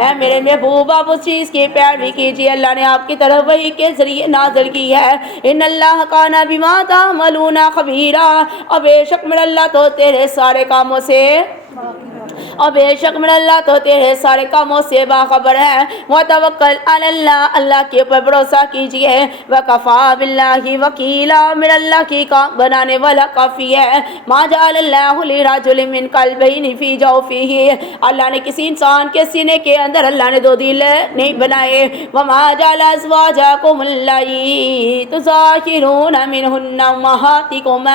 اے میرے محبوب آپ اس چیز کی پیروی کیجیے اللہ نے آپ کی طرف وحی کے ذریعے نازل کی ہے۔ ان اللہ کان بما تعملون خبیرا، اور بے شک میرا اللہ تو تیرے سارے کاموں سے اور بے شک میرا اللہ تو تیرے سارے کاموں سے باخبر ہے۔ وتوکل علی اللہ، اللہ کے اوپر بھروسہ کیجیے۔ وکفیٰ باللہ وکیلا، میرا اللہ کی کام بنانے والا کافی ہے۔ ما جعل اللہ لرجل من قلبین فی جوفہ، اللہ نے کسی انسان کے سینے کے اندر اللہ نے دو دل نہیں بنائے۔ وما جعل ازواجکم اللاتی تظاہرون منہن امہاتکم،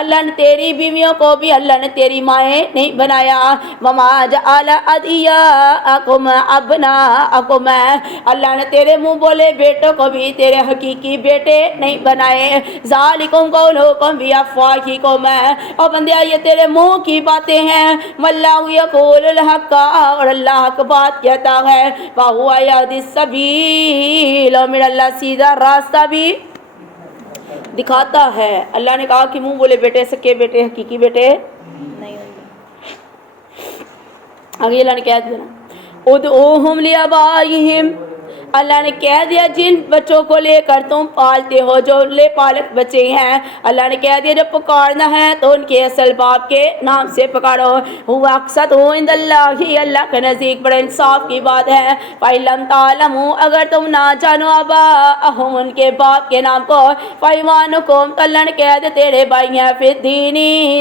اللہ نے تیری بیویوں کو بھی اللہ نے تیری مائیں نہیں بنایا۔ وما جعل ادعیاءکم ابناءکم، اللہ نے تیرے منہ بولے بیٹوں کو بھی تیرے حقیقی بیٹے نہیں بنائے۔ ذالکم قولکم بافواہکم، اور بندیا یہ تیرے منہ کی باتیں ہیں۔ واللہ یقول الحق، اور اللہ حق بات کہتا ہے۔ وہو یہدی السبیل، اور میرا اللہ سیدھا راستہ بھی دکھاتا ہے۔ اللہ نے کہا کہ منہ بولے بیٹے سکے بیٹے حقیقی بیٹے نہیں ہوں گے۔ آگے اللہ نے کہہ دیا نا ادعوہم لآبائہم، اللہ نے کہہ دیا جن بچوں کو لے کر تم پالتے ہو، جو لے پالک بچے ہیں، اللہ نے کہہ دیا جب پکارنا ہے تو ان کے اصل باپ کے نام سے پکارو۔ ہوا اقسط ہو عند اللہ، اللہ کے نزدیک بڑا انصاف کی بات ہے۔ فَإِن لَمْ تَعْلَمُوا، اگر تم نہ جانو آباءہم ان کے باپ کے نام کو، فَإِخْوَانُکُم، تو اللہ نے کہہ دیا تیرے بھائی ہیں، فی الدین،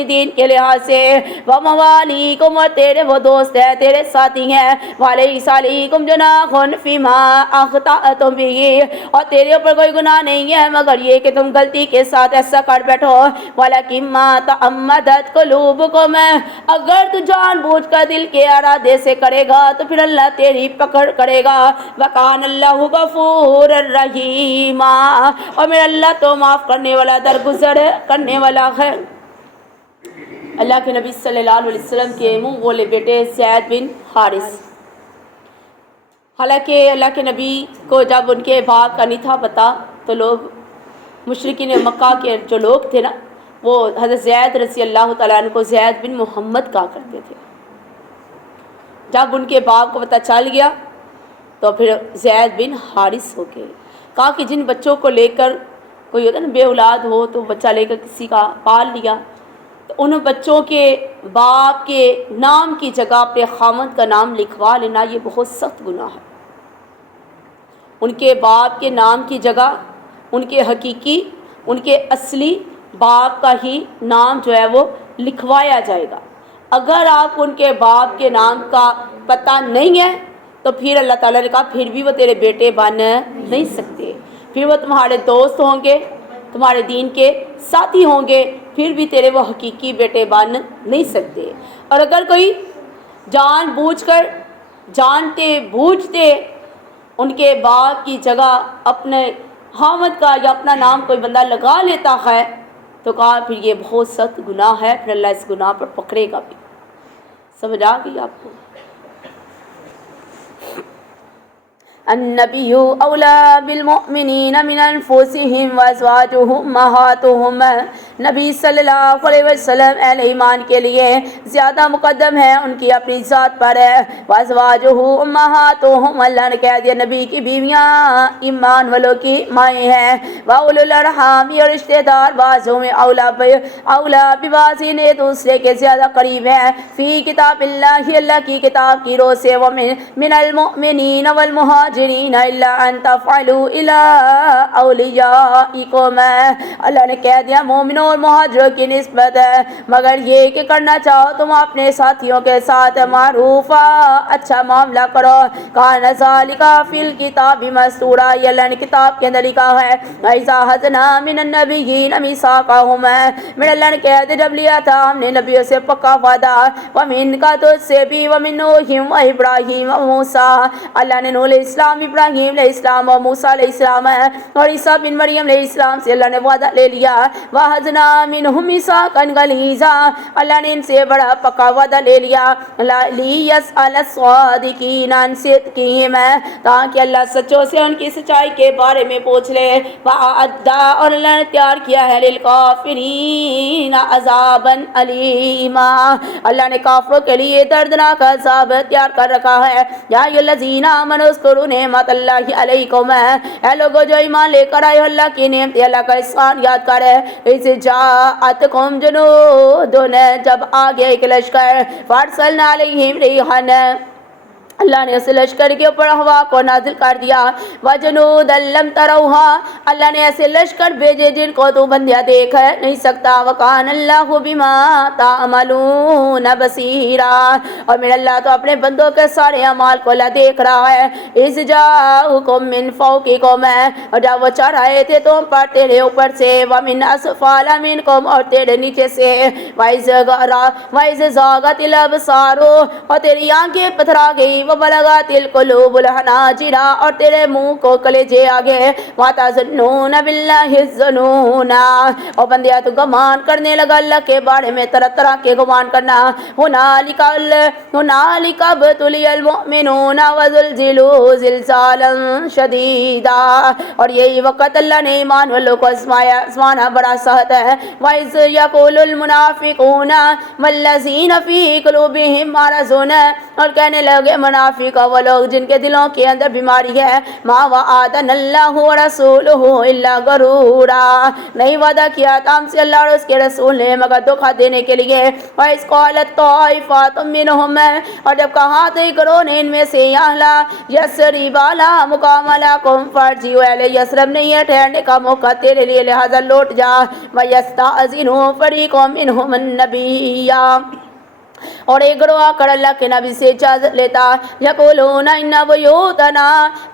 دین کے لحاظ سے، وَمَوَالِیکُم، اور تیرے وہ دوست ہیں تیرے ساتھی ہیں، وَلَیسَ عَلَیکُم جُنَاحٌ فِیمَا اخطأتم بہ، اور تیرے اوپر کوئی گناہ نہیں ہے مگر یہ کہ تم غلطی کے ساتھ ایسا کر بیٹھو۔ وَلَکِن مَا تَعَمَّدَتْ قُلُوبُکُم، اگر تو جان بوجھ کر دل کے ارادے سے کرے گا تو پھر اللہ تیری پکڑ کرے گا۔ وَکَانَ اللَّهُ غَفُورًا رَحِیمًا، اور میرا اللہ تو معاف کرنے والا درگزر کرنے والا ہے۔ اللہ کے نبی صلی اللہ علیہ وسلم کے منہ بولے بیٹے زید بن حارث، حالانکہ اللہ کے نبی کو جب ان کے باپ کا نہیں تھا پتہ تو لوگ مشرکین مکہ کے جو لوگ تھے نا وہ حضرت زید رضی اللہ تعالیٰ عنہ کو زید بن محمد کہا کرتے تھے۔ جب ان کے باپ کو پتہ چل گیا تو پھر زید بن حارث ہو گئے۔ کہا کہ جن بچوں کو لے کر کوئی ہوتا ہے نا بے اولاد ہو تو بچہ لے کر کسی کا پال لیا، تو ان بچوں کے باپ کے نام کی جگہ اپنے خامند کا نام لکھوا لینا یہ بہت سخت گناہ ہے۔ ان کے باپ کے نام کی جگہ ان کے حقیقی ان کے اصلی باپ کا ہی نام جو ہے وہ لکھوایا جائے گا۔ اگر آپ ان کے باپ کے نام کا پتہ نہیں ہے تو پھر اللہ تعالیٰ نے کہا پھر بھی وہ تیرے بیٹے بن نہیں سکتے، پھر وہ تمہارے دوست ہوں گے، تمہارے دین کے ساتھی ہوں گے، پھر بھی تیرے وہ حقیقی بیٹے بن نہیں سکتے۔ اور اگر کوئی جان بوجھ کر جانتے بوجھتے ان کے باپ کی جگہ اپنے خامد کا یا اپنا نام کوئی بندہ لگا لیتا ہے تو کہا پھر یہ بہت سخت گناہ ہے، پھر اللہ اس گناہ پر پکڑے گا بھی۔ سمجھ آ گئی آپ کو؟ النبی اولا بالمؤمنین من انفسهم وازواجہ امہاتہم، نبی صلی اللہ علیہ وسلم اہل ایمان کے لیے زیادہ مقدم ہے ان کی اپنی ذات پر ہے۔ وازواجہ امہاتہم، اللہ نے کہہ دیا نبی کی بیویاں ایمان والوں کی مائیں ہیں۔ واولو الارحام، اور رشتہ دار بعضوں میں اولا ببعضین، دوسرے کے زیادہ قریب ہیں۔ فی کتاب اللہ، اللہ کی کتاب کی روح سے، ومن المؤمنین والمہاجرین الا ان تفعلوا الی اولیائکم، اللہ نے کہہ دیا مومنوں اور مہاجروں کی نسبت ہے مگر یہ کہ کرنا چاہو تم اپنے ساتھیوں کے ساتھ معروف اچھا معاملہ کرو۔ کان ذالک فی الکتاب مسطورا، یہ اللہ نے کتاب کے اندر لکھا ہے۔ اذا اخذنا من النبیین میثاقہم، میرے اللہ نے کہہ دیا جب لیا تھا ہم نے نبیوں سے پکا وعدہ، ومن کا تجھ سے بھی، ومن نوح و ابراہیم و موسیٰ، اللہ نے نوح علیہ السلام، ابراہیم علیہ السلام اور موسیٰ علیہ السلام اور عیسیٰ بن مریم علیہ السلام سے اللہ نے وعدہ لے لیا۔ وَأَخَذْنَا مِنْهُم مِّيثَاقًا غَلِيظًا، اللہ نے ان سے بڑا پکا وعدہ لے لیا۔ لِيَسْأَلَ الصَّادِقِينَ عَن صِدْقِهِمْ، تاکہ اللہ سچوں سے ان کی سچائی کے بارے میں پوچھ لے۔ وَأَعَدَّ، اور اللہ نے تیار کیا ہے لِلْكَافِرِينَ عَذَابًا أَلِيمًا، اللہ نے کافروں کے لیے دردناک عذاب تیار کر رکھا ہے۔ یا ایھا الذین آمنوا اذکروا نعمت اللہ علیکم، اے لوگو جو ایمان لے کر آئے ہو اللہ کی نعمت اللہ کا احسان یاد کرے۔ اذ جاءتکم جنود، جب آ گیا ایک لشکر، فارسلنا علیہم ریحا، اللہ نے اس لشکر کے اوپر ہوا کو نازل کر دیا۔ وجنودا لم تروها، اللہ نے ایسے لشکر بھیجے جن کو تو بندیا دیکھ نہیں سکتا۔ وکان اللہ بما تعملون بصیرا، اور میرا اللہ تو اپنے بندوں کے سارے اعمال کو اللہ دیکھ رہا ہے۔ اذ جاءکم من فوقکم، اور جب وہ چڑھ آئے تھے تم پر تیرے اوپر سے، ومن اسفل منکم، اور تیرے نیچے سے، وَإِذْ زَاغَتِ الْأَبْصَارُ، اور تیری آنکھیں پتھرا گئی، وَبَلَغَتِ الْقُلُوبُ الْحَنَاجِرَ، اور تیرے منہ کو کلیجے آگے، وَتَظُنُّونَ بِاللَّهِ الظُّنُونَ، اور بندیا تو گمان کرنے لگا اللہ کے بارے میں طرح طرح کے گمان کرنا۔ هُنَالِكَ ابْتُلِيَ الْمُؤْمِنُونَ وَزُلْزِلُوا زِلْزَالًا شَدِيدًا، اور یہی وقت اللہ نے ایمان والوں کو آزمانا بڑا سخت ہے۔ وَإِذْ يَقُولُ الْمُنَافِقُونَ وَالَّذِينَ فِي قُلُوبِهِم مَّرَضٌ، اور کہنے لگے منافق وہ لوگ جن کے دلوں کے اندر بیماری ہے، مَا وَعَدَنَا اللَّهُ وَرَسُولُهُ إِلَّا غَرُورًا، نہیں وعدہ کیا تھا ہم سے اللہ اور اس کے رسول نے مگر دھوکہ دینے کے لیے۔ وَإِذْ قَالَتْ طَائِفَةٌ مِّنْهُمْ، اور جب کہا تھا گروہ نے ان میں سے، یا اہلَ یثرب لا مقام لکم فارجعوا، اہل یثرب نہیں ہے ٹھہرنے کا موقع تیرے لیے لہذا لوٹ جا۔ وَيَسْتَأْذِنُ فَرِيقٌ مِّنْهُمُ النَّبِيَّ، اور ایک گروہ آ کر اللہ کے نبی سے اجازت لیتا۔ یقولون ان بیوتنا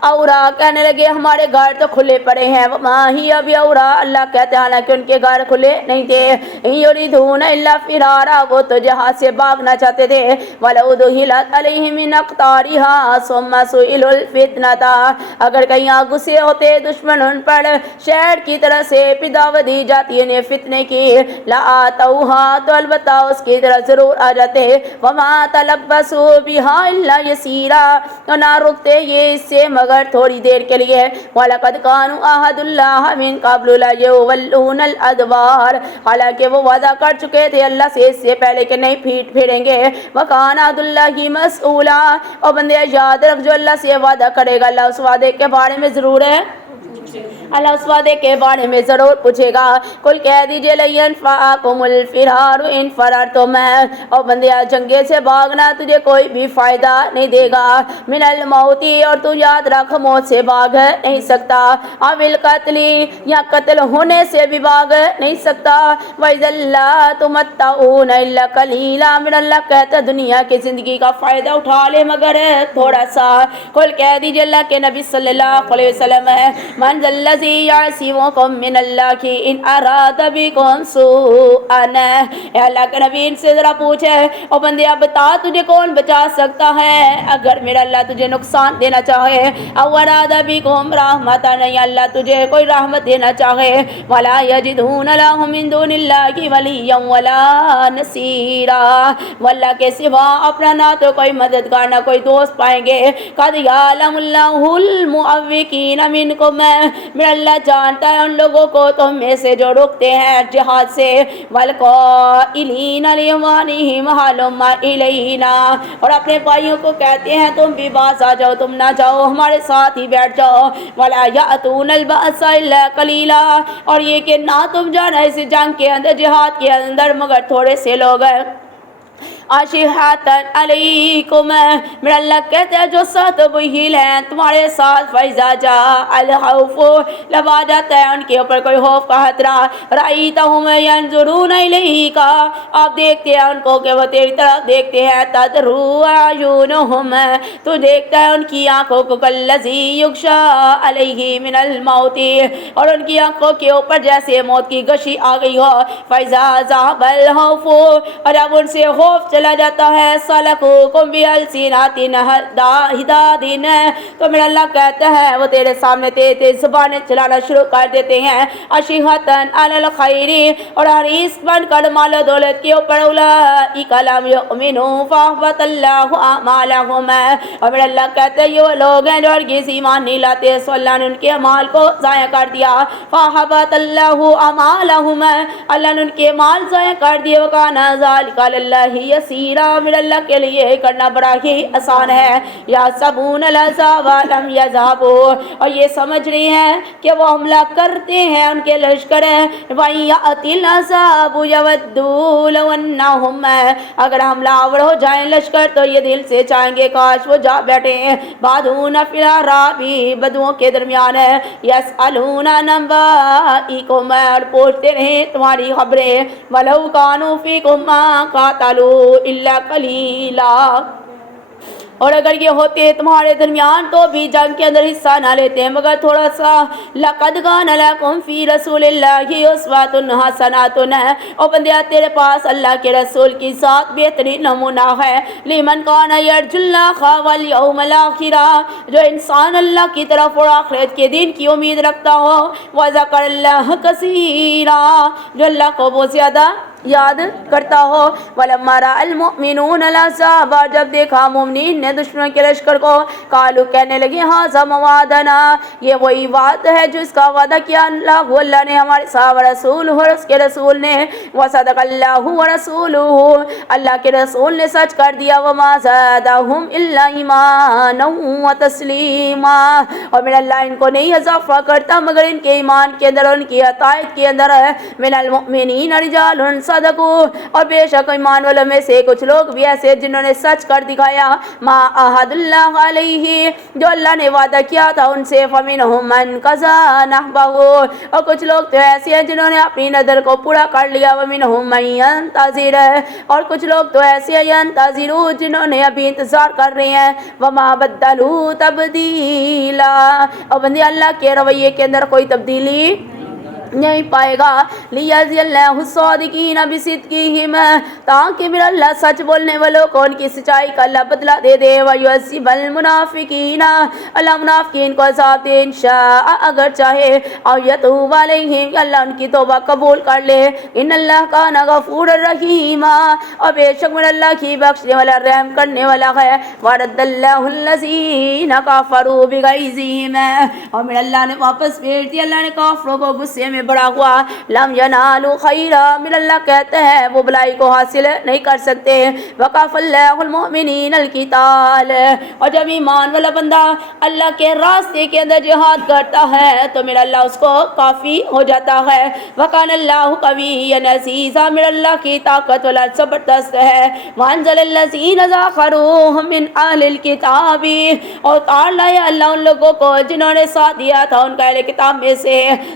عورا، کہنے لگے ہمارے گھر تو کھلے پڑے ہیں، وما ہی بعورا، اللہ کہتے ہیں حالانکہ ان کے گھر کھلے نہیں تھے۔ ان یریدون الا فرارا، وہ تو جہاں سے بھاگنا چاہتے تھے۔ ولو دخلت علیہم من اقطارها ثم سئلوا الفتنة، اگر کہیں آگ سے ہوتے دشمن ان پر شہر کی طرح سے پھر دعوت دی جاتی انہیں فتنے کی، لآتوها، تو البتہ اس کی طرح ضرور آ جاتے۔ وما تلبسوا بها الا يسيرا، تو نہ رکتے یہ اس سے مگر تھوڑی دیر کے لیے۔ وَلَقَدْ كَانُوا عَهْدُ اللَّهِ مِن قَبْلُ لَا يُوَلُّونَ الْأَدْبَارَ، حالانکہ وہ وعدہ کر چکے تھے اللہ سے اس سے پہلے کہ نہیں پیٹ پھیریں گے۔ وَكَانَ عَهْدُ اللَّهِ مَسْئُولًا، اور بندے یاد رکھ جو اللہ سے وعدہ کرے گا اللہ اس وعدے کے بارے میں ضرور ہے، اللہ اس وعدے کے بارے میں ضرور پوچھے گا۔ کل کہہ دیجئے لَن يَنفَعَكُمُ الْفِرَارُ إِن فَرَرْتُمْ، اور بندیا جنگے سے بھاگنا تجھے کوئی بھی فائدہ نہیں دے گا۔ من الموت، اور تو یاد رکھ موت سے بھاگ نہیں سکتا۔ او القتل، یا قتل ہونے سے بھی بھاگ نہیں سکتا۔ وَإِذًا لَّا تُمَتَّعُونَ إِلَّا قَلِيلًا، من اللہ کہتا ہے دنیا کی زندگی کا فائدہ اٹھا لے مگر تھوڑا سا۔ کل کہہ دیجئے اللہ کے نبی صلی اللہ علیہ وسلم، من ذا الذی الذی یعصمکم من اللہ ان اراد بکم سوءا۔ اے اللہ کے نبی ان سے ذرا پوچھے او بندے اب بتا تجھے کون بچا سکتا ہے اگر میرا اللہ تجھے نقصان دینا چاہے، او اراد بکم رحمتا، نہیں اللہ تجھے کوئی رحمت دینا چاہے، ولا یجدون لهم من دون اللہ ولیا ولا نصیرا، واللہ کے سوا اپنا نہ تو کوئی مددگار نہ کوئی دوست پائیں گے۔ قد یعلم اللہ المعوقین منکم، میرا اللہ جانتا ہے ان لوگوں کو تم میں سے جو رکتے ہیں جہاد سے، والقائلین لإخوانہم ہلم الینا، اور اپنے بھائیوں کو کہتے ہیں تم بھی باز آ جاؤ، تم نہ جاؤ ہمارے ساتھ ہی بیٹھ جاؤ، ولا یأتون البأس الا قلیلا، اور یہ کہ نہ تم جانا اس جنگ کے اندر جہاد کے اندر مگر تھوڑے سے لوگ ہیں۔ اشہاتن علیکم، میرا اللہ کہتے ہیں جو سخت بہیل ہیں تمہارے ساتھ، فیضا جا الخوف، جب آ جاتا ہے ان کے اوپر کوئی خوف کا خطرہ، رأیتہم ینظرون الیک، آپ دیکھتے ہیں ان کو کہ وہ تیری طرف دیکھتے ہیں، تدرو اعینہم، تو دیکھتا ہے ان کی آنکھوں کو، کالذی یغشی علیہ من الموت، اور ان کی آنکھوں کے اوپر جیسے موت کی غشی آ گئی ہو، فیضا ذهب الخوف، اور جب ان سے خوف چلا جاتا ہے، سلکوکم بألسنۃ حداد، تو میرا اللہ کہتا ہے وہ تیرے سامنے تیز زبانیں چلانا شروع کر دیتے ہیں، اشیحتن علی الخیر، اور حریص بن کر مال و دولت کے اوپر، اولئک لم یؤمنوا فاحبط اللہ اعمالہم، اور میرا اللہ کہتا ہے یہ وہ لوگ ہیں جو ہرگز ایمان نہیں لاتے، سو اللہ نے ان کے اعمال کو ضائع کر دیا، فاحبط اللہ اعمالہم، اللہ نے ان کے اعمال ضائع کر دیے، وکان ذلک علی اللہ یسیرا، میرا اللہ کے لیے کرنا بڑا ہی آسان ہے، یحسبون الاحزاب لم یذهبوا، اور یہ سمجھ رہے ہیں کہ وہ حملہ کرتے ہیں ان کے لشکر، وَإِن یأتی الاحزاب یودوا لو انہم، اگر حملہ آور ہو جائیں لشکر تو یہ دل سے چاہیں گے کاش وہ جا بیٹھے ہیں، بادون فی الاعراب، بدوؤں کے درمیان ہے، یسألون عن انبائکم، اور پوچھتے رہیں تمہاری خبریں، وَلَوْ كَانُوا فِيكُم مَا قَاتَلُوا إِلَّا قَلِيلًا، اور اگر یہ ہوتے تمہارے درمیان تو بھی جنگ کے اندر حصہ نہ لیتے مگر تھوڑا سا، لَقَدْ كَانَ لَكُمْ فِي رَسُولِ اللَّهِ أُسْوَةٌ حَسَنَةٌ، اور بندیا تیرے پاس اللہ کے رسول کی ذات بہترین نمونہ ہے، لِمَنْ كَانَ يَرْجُو اللَّهَ وَالْيَوْمَ الْآخِرَ، جو انسان اللہ کی طرف اور آخرت کے دن کی امید رکھتا ہو، وَذَكَرَ اللَّهَ كَثِيرًا، جو اللہ کو بہت زیادہ یاد کرتا ہو، وَلَمَّا رَأَى الْمُؤْمِنُونَ الْأَحْزَابَ، جب دیکھا مومنین نے دشمنوں کے لشکر کو، قالوا کہنے لگے ھذا موعدنا، یہ وہی وعد ہے جو اس کا وعدہ کیا اللہ نے ہمارے ساتھ، ورسولہ، اور اس کے رسول نے، وصدق اللہ ورسولہ، اللہ کے رسول نے سچ کر دیا، وما زادہم الا ایمانا وتسلیما، اور میرا اللہ ان کو نہیں اضافہ کرتا مگر ان کے ایمان کے اندر اور ان کی اطاعت کے اندر ہے، من المؤمنین رجال صدقوا، اور بے شک ایمان والوں میں سے کچھ لوگ بھی ایسے جنہوں نے سچ کر دکھایا، ما عہد اللہ علیہ، جو اللہ نے وعدہ کیا تھا ان سے، فمنہم من قضی نحبہ، اور کچھ لوگ تو ایسے ہیں جنہوں نے اپنی نظر کو پورا کر لیا، ومنہم من ینتظر، اور کچھ لوگ تو ایسے ہیں ینتظرون جنہوں نے ابھی انتظار کر رہے ہیں، وما بدلوا تبدیلا، اور بندے اللہ کے رویے کے اندر کوئی تبدیلی نہیں پائے گا، لیجزی اللہ الصادقین بصدقہم، تاکہ میرا اللہ سچ بولنے والوں کو ان کی سچائی کا اللہ بدلہ دے دے، ویعذب المنافقین، اللہ منافقین کو عذاب دے انشاء اگر چاہے، او یتوب علیہم، اللہ ان کی توبہ قبول کر لے، ان اللہ کان غفور الرحیم، اور بے شک میرا اللہ کی بخشنے والا رحم کرنے والا ہے، ورد اللہ الذین کفروا بغیظہم، اور میرا اللہ نے واپس بھیج دیا اللہ نے کافروں کو غصے میں بڑا ہوا، لم ینالوا خیرا، میرا اللہ کہتے ہیں وہ بلائی کو حاصل نہیں کر سکتے، وکفى اللہ المؤمنین القتال، اور جب ایمان والا بندہ اللہ کے راستے کے اندر جہاد کرتا ہے تو میرا اللہ اس کو کافی ہو جاتا ہے، وکان اللہ قویا عزیزا، میرا اللہ کی طاقت والا زبردست ہے، وانزل الذین ظاہروهم من اہل الکتاب، اور اتار لایا اللہ ان لوگوں کو جنہوں نے ساتھ دیا تھا ان کا اہل کتاب میں سے،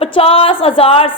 50,000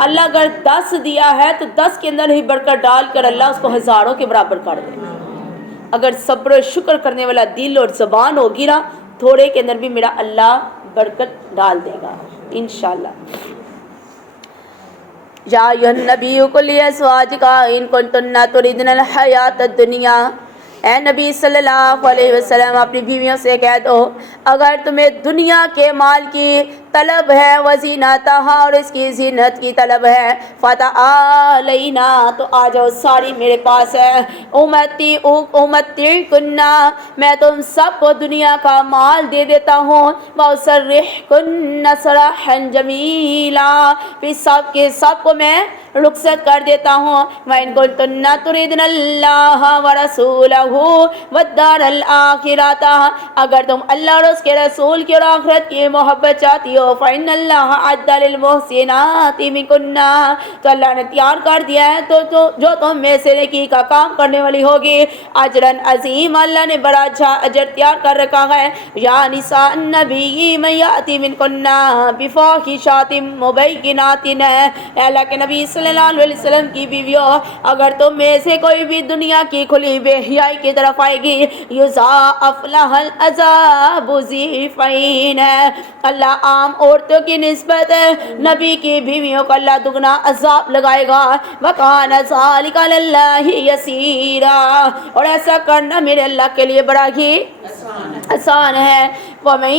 اللہ اگر 10 دیا ہے تو 10 کے اندر ہی برکت ڈال کر اللہ اس کو ہزاروں کے برابر کر دے. اگر صبر و شکر کرنے والا دل اور زبان ہوگی نا، تھوڑے کے اندر بھی میرا اللہ برکت ڈال دے گا انشاءاللہ. یا ایھا النبی قل لازواجک ان کنتن تردن الحیات الدنیا، اے نبی صلی اللہ علیہ وسلم اپنی بیویوں سے کہہ دو اگر تمہیں دنیا کے مال کی طلب ہے، وزینتہا اور اس کی زینت کی طلب ہے، فتعالینا تو آ جاؤ ساری میرے پاس ہے، امتعکن میں تم سب کو دنیا کا مال دے دیتا ہوں، واسرحکن سراحا جمیلا پھر سب کے سب کو میں رخصت کر دیتا ہوں. وَإِن كُنتُنَّ تُرِيدْنَ اللَّهَ وَرَسُولَهُ وَالدَّارَ الْآخِرَةَ اگر تم اللہ اور اس کے رسول کی اور آخرت کی محبت چاہتی ہو، فَإِنَّ اللَّهَ أَعَدَّ لِلْمُحْسِنَاتِ مِنكُنَّ تو اللہ نے تیار کر دیا ہے تو جو تم میں سے نیکی کا کام کرنے والی ہوگی اجراً عظیم، اللہ نے بڑا اچھا اجر تیار کر رکھا ہے. یا نساء النبی من یأتی منکن بفاحشات مبینات، اے اللہ کے نبی صلی اللہ علیہ وسلم کی بیویوں اگر تم میں سے کوئی بھی دنیا کی کھلی بے حیائی کی طرف آئے گی، یضاعف لها العذاب ضعفین، اللہ عام عورتوں کی نسبت نبی کی بیویوں کو اللہ دگنا عذاب لگائے گا. وکان ذلک علی اللہ یسیرا اور ایسا کرنا میرے اللہ کے لیے بڑا ہی آسان ہے. وَمَن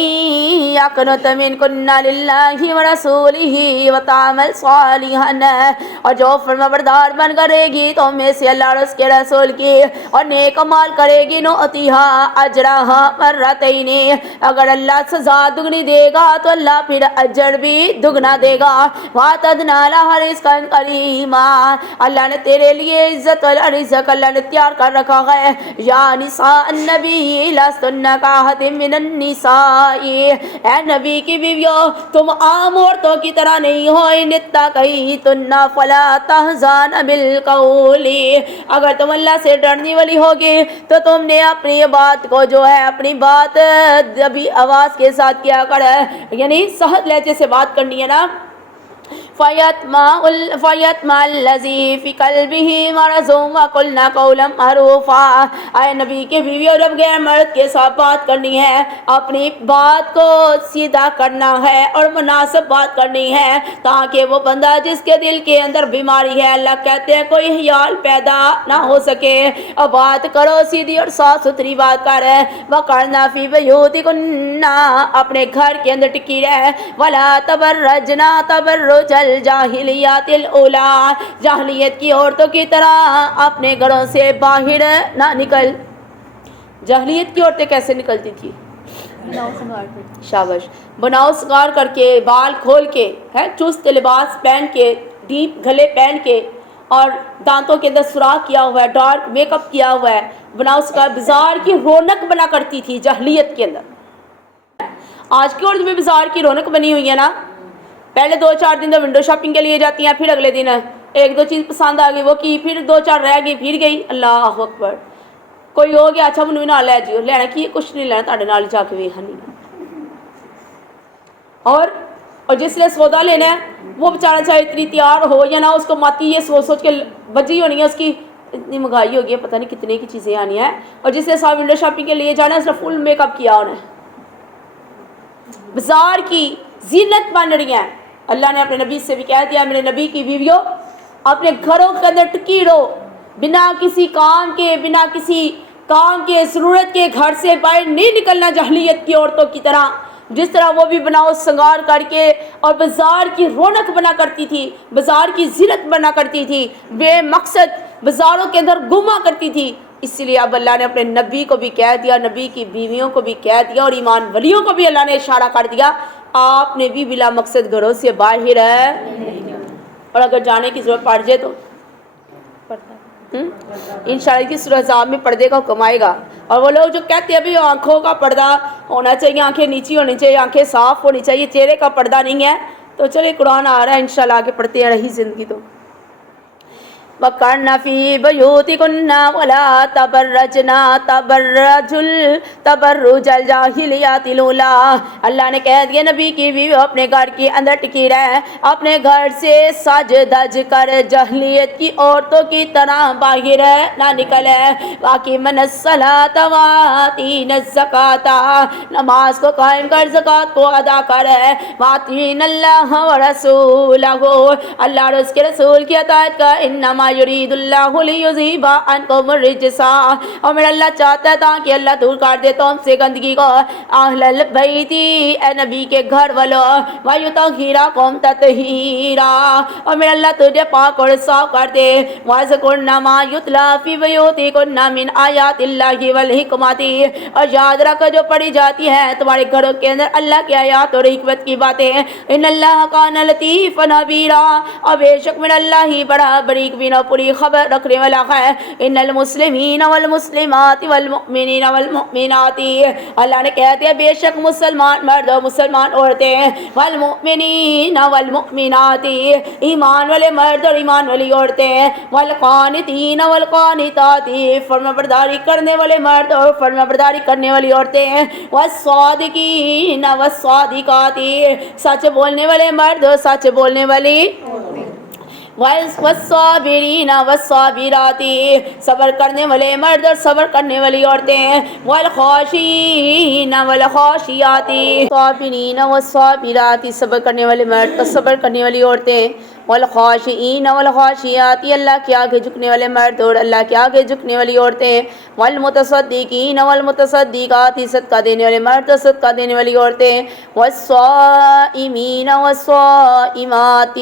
يَقْنُتْ مِنكُنَّ لِلَّهِ وَرَسُولِهِ وَتَعْمَلْ صَالِحًا اور جو فرمانبردار بن کرے گی تو میں سے اللہ اور اس کے رسول کی اور نیک عمل کرے گی، نُؤْتِهَا أَجْرَهَا مَرَّتَيْنِ اگر اللہ سزا دگنی دے گا تو اللہ پھر اجر بھی دگنا دے گا. وَأَعْتَدْنَا لَهَا رِزْقًا كَرِيمًا اللہ نے تیرے لیے عزت والا رزق اللہ نے تیار کر رکھا ہے. یا نساء النبی لستن کأحد من النساء اے نبی کی بیویوں تم عام عورتوں کی طرح نہیں ہو، ان اتقیتن فلا تحزن بالقول اگر تم اللہ سے ڈرنے والی ہوگی تو تم نے اپنی بات کو جو ہے اپنی بات ابھی آواز کے ساتھ کیا کر، یعنی سہل لہجے سے بات کرنی ہے نا. فَيَطْمَعَ الَّذِي فِي قَلْبِهِ مَرَضٌ وَقُلْنَا قَوْلًا مَّعْرُوفًا اے نبی کے بیویوں جب غیر مرد کے ساتھ بات کرنی ہے اپنی بات کو سیدھا کرنا ہے اور مناسب بات کرنی ہے تاکہ وہ بندہ جس کے دل کے اندر بیماری ہے اللہ کہتے ہیں کوئی خیال پیدا نہ ہو سکے. اور بات کرو سیدھی اور صاف ستھری بات کر وَقَرْنَا فِي بُيُوتِكُنَّ اپنے گھر کے اندر ٹکی رہے وَلَا تَبَرَّجْنَا تَبَرُّجَ الجاہلیات الاولیٰ جاہلیت کی عورتوں کی طرح اپنے گھروں سے باہر نہ نکل. جاہلیت کی عورتیں کیسے نکلتی تھی؟ شاباش، بناؤ سنگار کر کے، بال کھول کے، ہے چست لباس پہن کے، ڈیپ گلے پہن کے اور دانتوں کے اندر سوراخ کیا ہوا ہے، ڈارک میک اپ کیا ہوا ہے، بناؤ سنگار بازار کی رونق بنا کرتی تھی جاہلیت کے اندر. آج کی عورت بھی بازار کی رونق بنی ہوئی ہے نا. پہلے 2-4 دن تو ونڈو شاپنگ کے لیے جاتی ہیں، پھر اگلے دن 1-2 چیز پسند آ گئی وہ کی، پھر 2-4 رہ گئی پھر گئی. اللہ اکبر. کوئی ہو گیا اچھا منو نہ لے جیو لینا کی کچھ نہیں لینا تہاڈے نال جا کے ویکھ نہیں. اور جس نے سودا لینا ہے وہ بیچارہ چاہے اتنی تیار ہو یا نہ، اس کو ماتی یہ سوچ کے بجی ہونی ہے، اس کی اتنی مہنگائی ہوگی ہے پتہ نہیں کتنے کی چیزیں آنی ہیں. اور جس نے صاحب ونڈو شاپنگ کے لیے جانا ہے اس نے فل میک اپ کیا ہونا ہے. بازار کی زینت بن رہی ہیں. اللہ نے اپنے نبی سے بھی کہہ دیا میرے نبی کی بیویوں اپنے گھروں کے اندر ٹکی رہو، بنا کسی کام کے ضرورت کے گھر سے باہر نہیں نکلنا جاہلیت کی عورتوں کی طرح جس طرح وہ بھی بناؤ سنگار کر کے اور بازار کی رونق بنا کرتی تھی، بازار کی زینت بنا کرتی تھی، بے مقصد بازاروں کے اندر گھوما کرتی تھی. اس لیے اب اللہ نے اپنے نبی کو بھی کہہ دیا، نبی کی بیویوں کو بھی کہہ دیا اور ایمان ولیوں کو بھی اللہ نے اشارہ کر دیا آپ نے بھی بلا مقصد گھروں سے باہر ہے. اور اگر جانے کی ضرورت پڑ جائے تو انشاءاللہ کی سورہ احزاب میں پردے کا حکم آئے گا. اور وہ لوگ جو کہتے ہیں ابھی آنکھوں کا پردہ ہونا چاہیے، آنکھیں نیچی ہونی چاہیے، آنکھیں صاف ہونی چاہیے، چہرے کا پردہ نہیں ہے، تو چلے قرآن آ رہا ہے انشاءاللہ آگے پڑھتے ہیں رہی زندگی تو. وقرن فی بیوتکن ولا تبرجنا تبرج الجاہلیت الاولی. اللہ نے کہہ دیا نبی کی بیوی اپنے گھر کے اندر ٹکی رہے، اپنے گھر سے سج دج کر جاہلیت کی عورتوں کی طرح باہر نہ نکلے. واقیمن الصلاۃ وآتین الزکاۃ، نماز کو قائم کر، زکوٰۃ کو ادا کرے. وآتین اللہ ورسولہ، اللہ اور اس کے رسول کی اطاعت کا. انما یرید اللہ لیذھب عنکم الرجس، اور میرا اللہ چاہتا ہے تاکہ اللہ دور کر دے تم سے گندگی کو. اہل البیت، اے نبی کے گھر والوں. ویطہرکم تطہیرا، اور میرا اللہ تجھے پاک اور صاف کر دے. واذکرن ما یتلی فی بیوتکن من آیات اللہ والحکمت، اور یاد رکھ جو پڑھی جاتی ہے تمہارے گھروں کے اندر اللہ کی آیات اور حکمت کی باتیں. ان اللہ کان لطیفا خبیرا، اور بے شک میرا اللہ ہی بڑا باریک بین اور پوری خبر رکھنے والا ہے. ان المسلمین والمسلمات والمؤمنین والمؤمنات، اللہ نے کہہ دیا بے شک مسلمان مرد اور مسلمان عورتیں، والمؤمنین والمؤمنات، ایمان والے مرد اور ایمان والی عورتیں، والقانتین والقانتات، فرمانبرداری کرنے والے مرد اور فرمانبرداری کرنے والی عورتیں، والصادقین والصادقات، سچ بولنے والے مرد اور سچ بولنے والی، والصابرین والصابرات، صبر کرنے والے مرد اور صبر کرنے والی عورتیں، والخاشعین والخاشعات، صابرین والصابرات، صبر کرنے والے مرد اور صبر کرنے والی عورتیں، والخاشعین والخاشعات، اللہ کے آگے جھکنے والے مرد اور اللہ کے آگے جھکنے والی عورتیں، والمتصدقین والمتصدقات، صدقہ دینے والے مرد اور صدقہ دینے والی عورتیں، والصائمین والصائمات،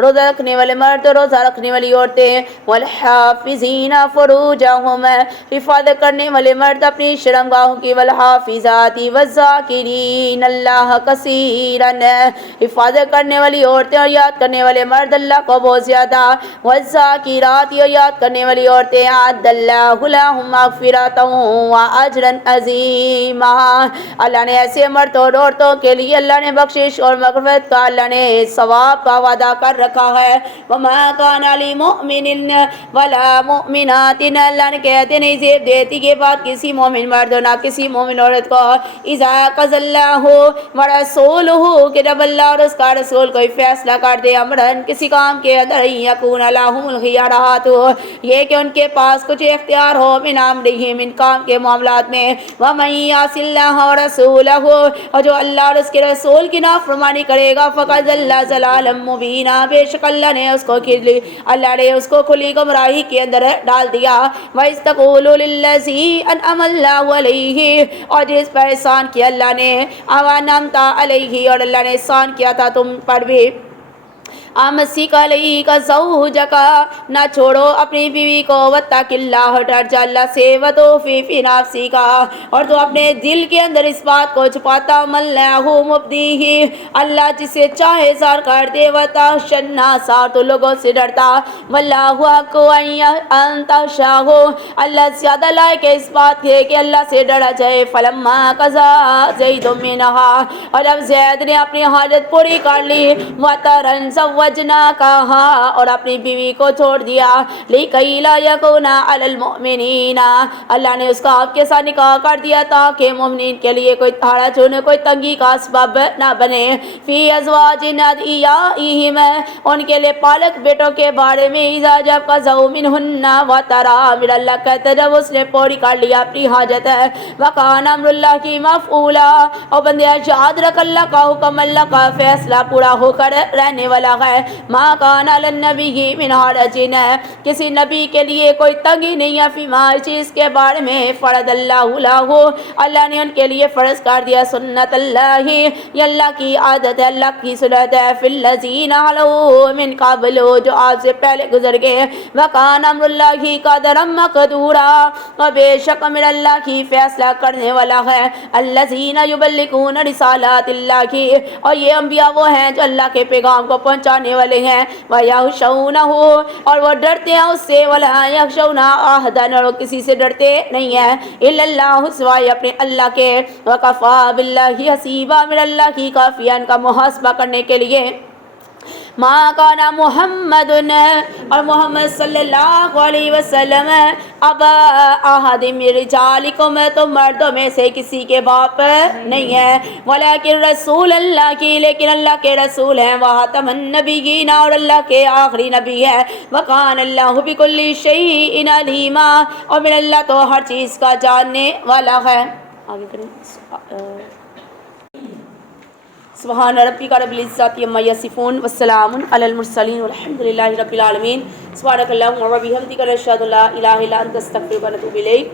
روزہ رکھنے والے مرد اور روزہ رکھنے والی عورتیں، والحافظین فروجہم، حفاظت کرنے والے مرد اپنی شرمگاہوں کی، والحافظات والذاکرین اللہ کثیرا، حفاظت کرنے والی عورتیں اور یاد کرنے والے مرد اللہ کو بہت زیادہ، والذاکرات، یاد کرنے والی عورتیں، اعد اللہ لہم مغفرۃ واجرا عظیما، اللہ نے ایسے مرد اور عورتوں کے لیے اللہ نے بخشش اور مغفرت کا، اللہ نے ثواب کا وعدہ کر رکھا ہے. وما کان لمؤمن ولا مؤمنات، اللہ نے کہتے نہیں زیب دیتی کے بعد کسی مومن مرد اور نہ کسی مومن عورت کو، اذا قضى اللہ ورسولہ، کہ جب اللہ اور اس کا رسول کوئی فیصلہ کر دے، امرن کسی کام کے اندر، یکون لہم الخیارات، یہ کہ ان کے پاس کچھ اختیار ہو، من امرہم، ان کام کے معاملات میں. ومن یعص اللہ ورسولہ، اور جو اللہ اور اس کے رسول کی نافرمانی کرے گا، فقد ضل ضلالا مبینا، بے شک اللہ نے اس کو کھلی گمراہی کے اندر ڈال دیا. وَإِذْ تَقُولُ لِلَّذِي أَنْعَمَ اللَّهُ عَلَيْهِ، اور جس پر احسان کیا اللہ نے، وَأَنْعَمْتَ عَلَيْهِ، اور اللہ نے احسان کیا تھا تم پر بھی. امسک علیک زوجک، نہ چھوڑو اپنی بیوی کو، واتق اللہ، ڈر جا اللہ سے، وتخفی فی نفسک، اور تو اپنے دل کے اندر اس بات کو چھپاتا، ما اللہ مبدیہ، اللہ جسے چاہے ظاہر کر دے، وتخشی الناس، تو لوگوں سے ڈرتا، واللہ احق ان تخشاہ، اللہ زیادہ لائق ہے اس بات ہے کہ اللہ سے ڈرا جائے. فلما قضى زید منہا، اور جب زید نے اپنی حاجت پوری کر لی، وطرن زوجناکہا، اور اپنی بیوی کو چھوڑ دیا، لکی لا یکون علی المؤمنین، اللہ نے اس کا آپ کے ساتھ نکاح کر دیا تاکہ مومنین کے لیے کوئی حرج ہونے، کوئی تنگی کا سبب نہ بنے. فی ازواج ادعیائہم، ان کے لیے پالک بیٹوں کے بارے میں، اذا جب قضوا منہن وطرا، میرا اللہ کہتا ہے جب اس نے پوری کر لیا اپنی حاجت ہے، وکان امر اللہ کی مفعولا، اور بندے یاد رکھ اللہ کا حکم، اللہ کا فیصلہ پورا ہو کر رہنے والا ہے. ما کان علی النبی من حرج، کسی نبی کے لیے کوئی تنگی نہیں ہے، فیما، چیز کے بارے میں، فرض اللہ لہ، اللہ نے ان کے لیے فرض کر دیا، سنت اللہ، یہ اللہ کی عادت ہے، اللہ کی سنت ہے، فی الذین خلو من قبل، جو آپ سے پہلے گزر گئے، وکان امر اللہ قدرا مقدورا، اور بے شک میرا اللہ کی فیصلہ کرنے والا ہے. الذین یبلغون رسالات اللہ، اور یہ انبیاء وہ ہیں جو اللہ کے پیغام کو پہنچانے والے ہیں، وَيَخْشَوْنَهُ، اور وہ ڈرتے ہیں اس سے، وَلَا يَخْشَوْنَ أَحَدًا، اور وہ کسی سے ڈرتے نہیں ہیں، إِلَّا اللَّهُ، سوائے اپنے اللہ کے، وَكَفَى بِاللَّهِ حَسِيبًا، میرا اللہ کی کافی ہے ان کا محاسبہ کرنے کے لیے. ما کان محمد اور محمد صلی اللہ علیہ وسلم ابا احد من رجالکم تو مردوں میں سے کسی کے باپ نہیں ہے، ولیکن رسول اللہ کی لیکن اللہ کے رسول ہیں، وخاتم النبیین اور اللہ کے آخری نبی ہے، وکان اللہ بکل شیء علیما اور من اللہ تو ہر چیز کا جاننے والا ہے۔ آگے کریں سبحان ربک رب العزت عما یصفون والسلام علی المرسلین والحمد للہ رب العالمین۔ سبحانک اللہم و بحمدک نشہد ان لا الہ الا انت نستغفرک و نتوب الیک۔